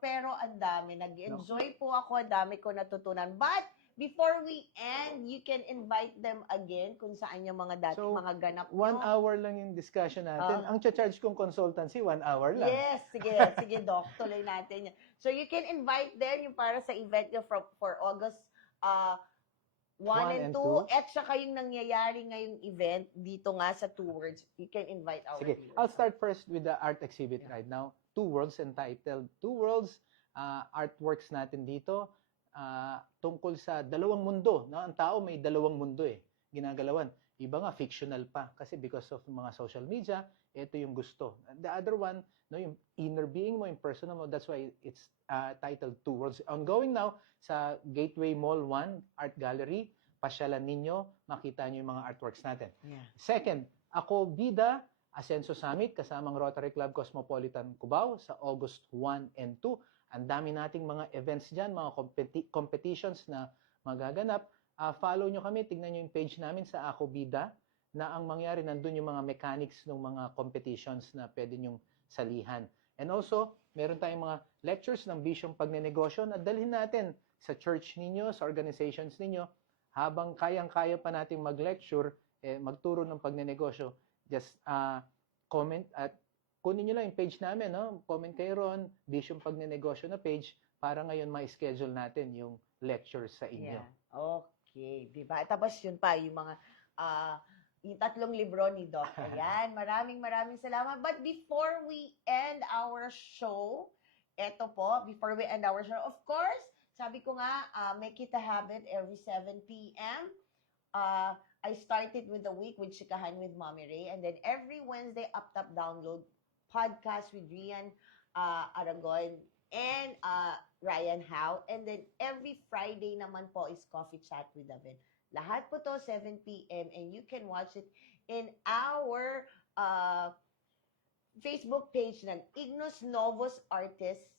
Pero ang dami. Nag-enjoy po ako. Ang dami ko natutunan. But, before we end, you can invite them again kung saan yung mga dating So, mga ganap 1 nyo. hour lang yung discussion natin. Ang charge kong consultancy, 1 hour lang. Yes, sige, sige, Doc. Tuloy natin yan. So, you can invite them yung para sa event nyo for August 1 and 2. At saka yung nangyayari ngayong event dito nga sa 2 Words. You can invite our Sige, viewers. I'll start first with the art exhibit right now. 2 Worlds entitled 2 Worlds, artworks natin dito tungkol sa dalawang mundo. No? Ang tao may dalawang mundo ginagalawan. Iba nga fictional pa kasi because of mga social media, ito yung gusto. The other one, no, yung inner being mo, yung personal mo, that's why it's titled 2 Worlds. Ongoing now sa Gateway Mall 1 Art Gallery. Pasyalan ninyo, makita nyo yung mga artworks natin. Yeah. Second, Ako Bida, Ascenso Summit kasamang Rotary Club Cosmopolitan Cubao sa August 1 and 2. Ang dami nating mga events dyan, mga competitions na magaganap. Follow nyo kami, tignan nyo yung page namin sa Ako Bida na ang mangyari nandun yung mga mechanics ng mga competitions na pwede nyong salihan. And also, meron tayong mga lectures ng bisyong pagnenegosyo na dalhin natin sa church ninyo, sa organizations ninyo. Habang kayang-kaya pa nating mag-lecture, magturo ng pagnenegosyo, just comment at kunin nyo lang yung page namin, no? Comment kayo ron, bisyong pagnenegosyo na page, para ngayon ma-schedule natin yung lectures sa inyo. Yeah. Okay, di ba? Tapos yun pa, yung mga, yung 3 libro ni Doc. Ayan, maraming salamat. But before we end our show, before we end our show, of course, sabi ko nga, make it a habit every 7 p.m. I started with the week with Chikahan with Mommy Ray, and then every Wednesday, Up Top Download podcast with Rian Aragon and Ryan Howe. And then every Friday naman po is Coffee Chat with David. Lahat po to 7 p.m. and you can watch it in our Facebook page ng Ignos Novos Artists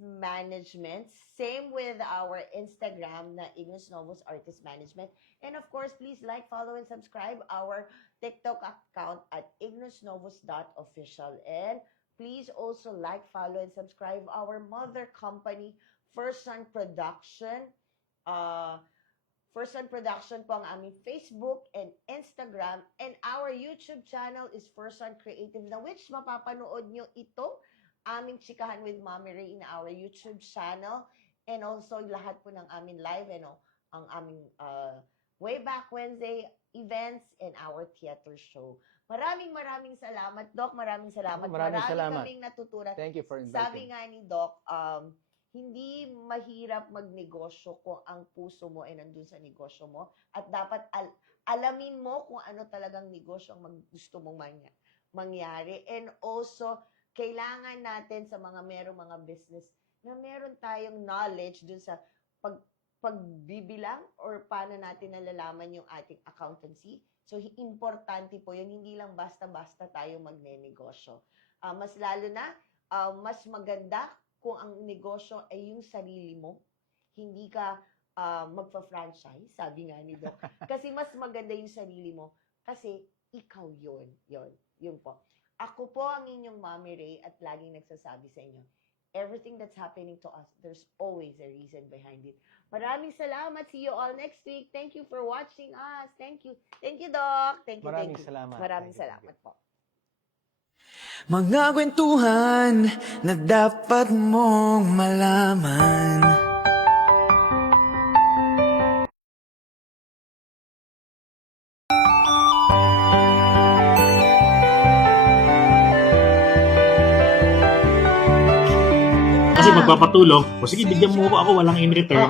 Management. Same with our Instagram na Ignos Novos Artist Management. And of course, please like, follow, and subscribe our TikTok account at ignosnovos.official. And please also like, follow, and subscribe our mother company, First Son Production. First Son Production po ang aming Facebook and Instagram. And our YouTube channel is First Son Creative, na which mapapanood nyo ito, aming Chikahan with Mommy Ray in our YouTube channel. And also, lahat po ng aming live, ang aming Way Back Wednesday events and our theater show. Maraming salamat, Doc. Maraming salamat. Maraming salamat. Kaming natutunan. Thank you for inviting. Sabi nga ni Doc, hindi mahirap magnegosyo kung ang puso mo ay nandun sa negosyo mo. At dapat alamin mo kung ano talagang negosyo ang gusto mong mangyari. And also, kailangan natin sa merong mga business na meron tayong knowledge dun sa pagbibilang or paano natin nalalaman yung ating accountancy. So, importante po yun. Hindi lang basta-basta tayo magnenegosyo. Mas lalo na, mas maganda kung ang negosyo ay yung sarili mo. Hindi ka magpa-franchise, sabi nga ni Doc. Kasi mas maganda yung sarili mo. Kasi ikaw yun. Yun po. Ako po ang inyong Mommy Ray at laging nagsasabi sa inyo, everything that's happening to us, there's always a reason behind it. Maraming salamat. See you all next week. Thank you for watching us. Thank you. Thank you, Doc. Thank you. Maraming salamat. Maraming Thank you. salamat po. Mga kwentuhan na dapat mong malaman. Kasi magpapatulong, o sige, bigyan mo ako walang in return.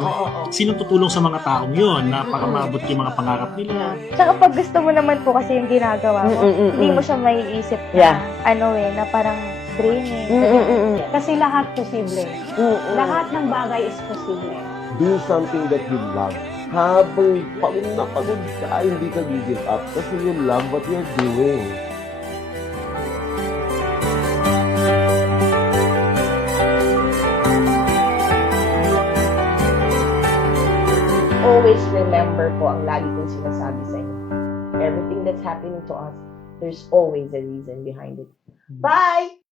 Sinong tutulong sa mga taong yun na para maabot yung mga pangarap nila? Tsaka pag gusto mo naman po kasi yung ginagawa mo, hindi mo siya maiisip na, na parang draining. Kasi lahat posible. Lahat ng bagay is posible. Do something that you love. Habang pagod na pagod ka, hindi ka give up kasi you love what you're doing. Always remember po ang lagi kong sinasabi sa inyo. Everything that's happening to us, there's always a reason behind it. Bye!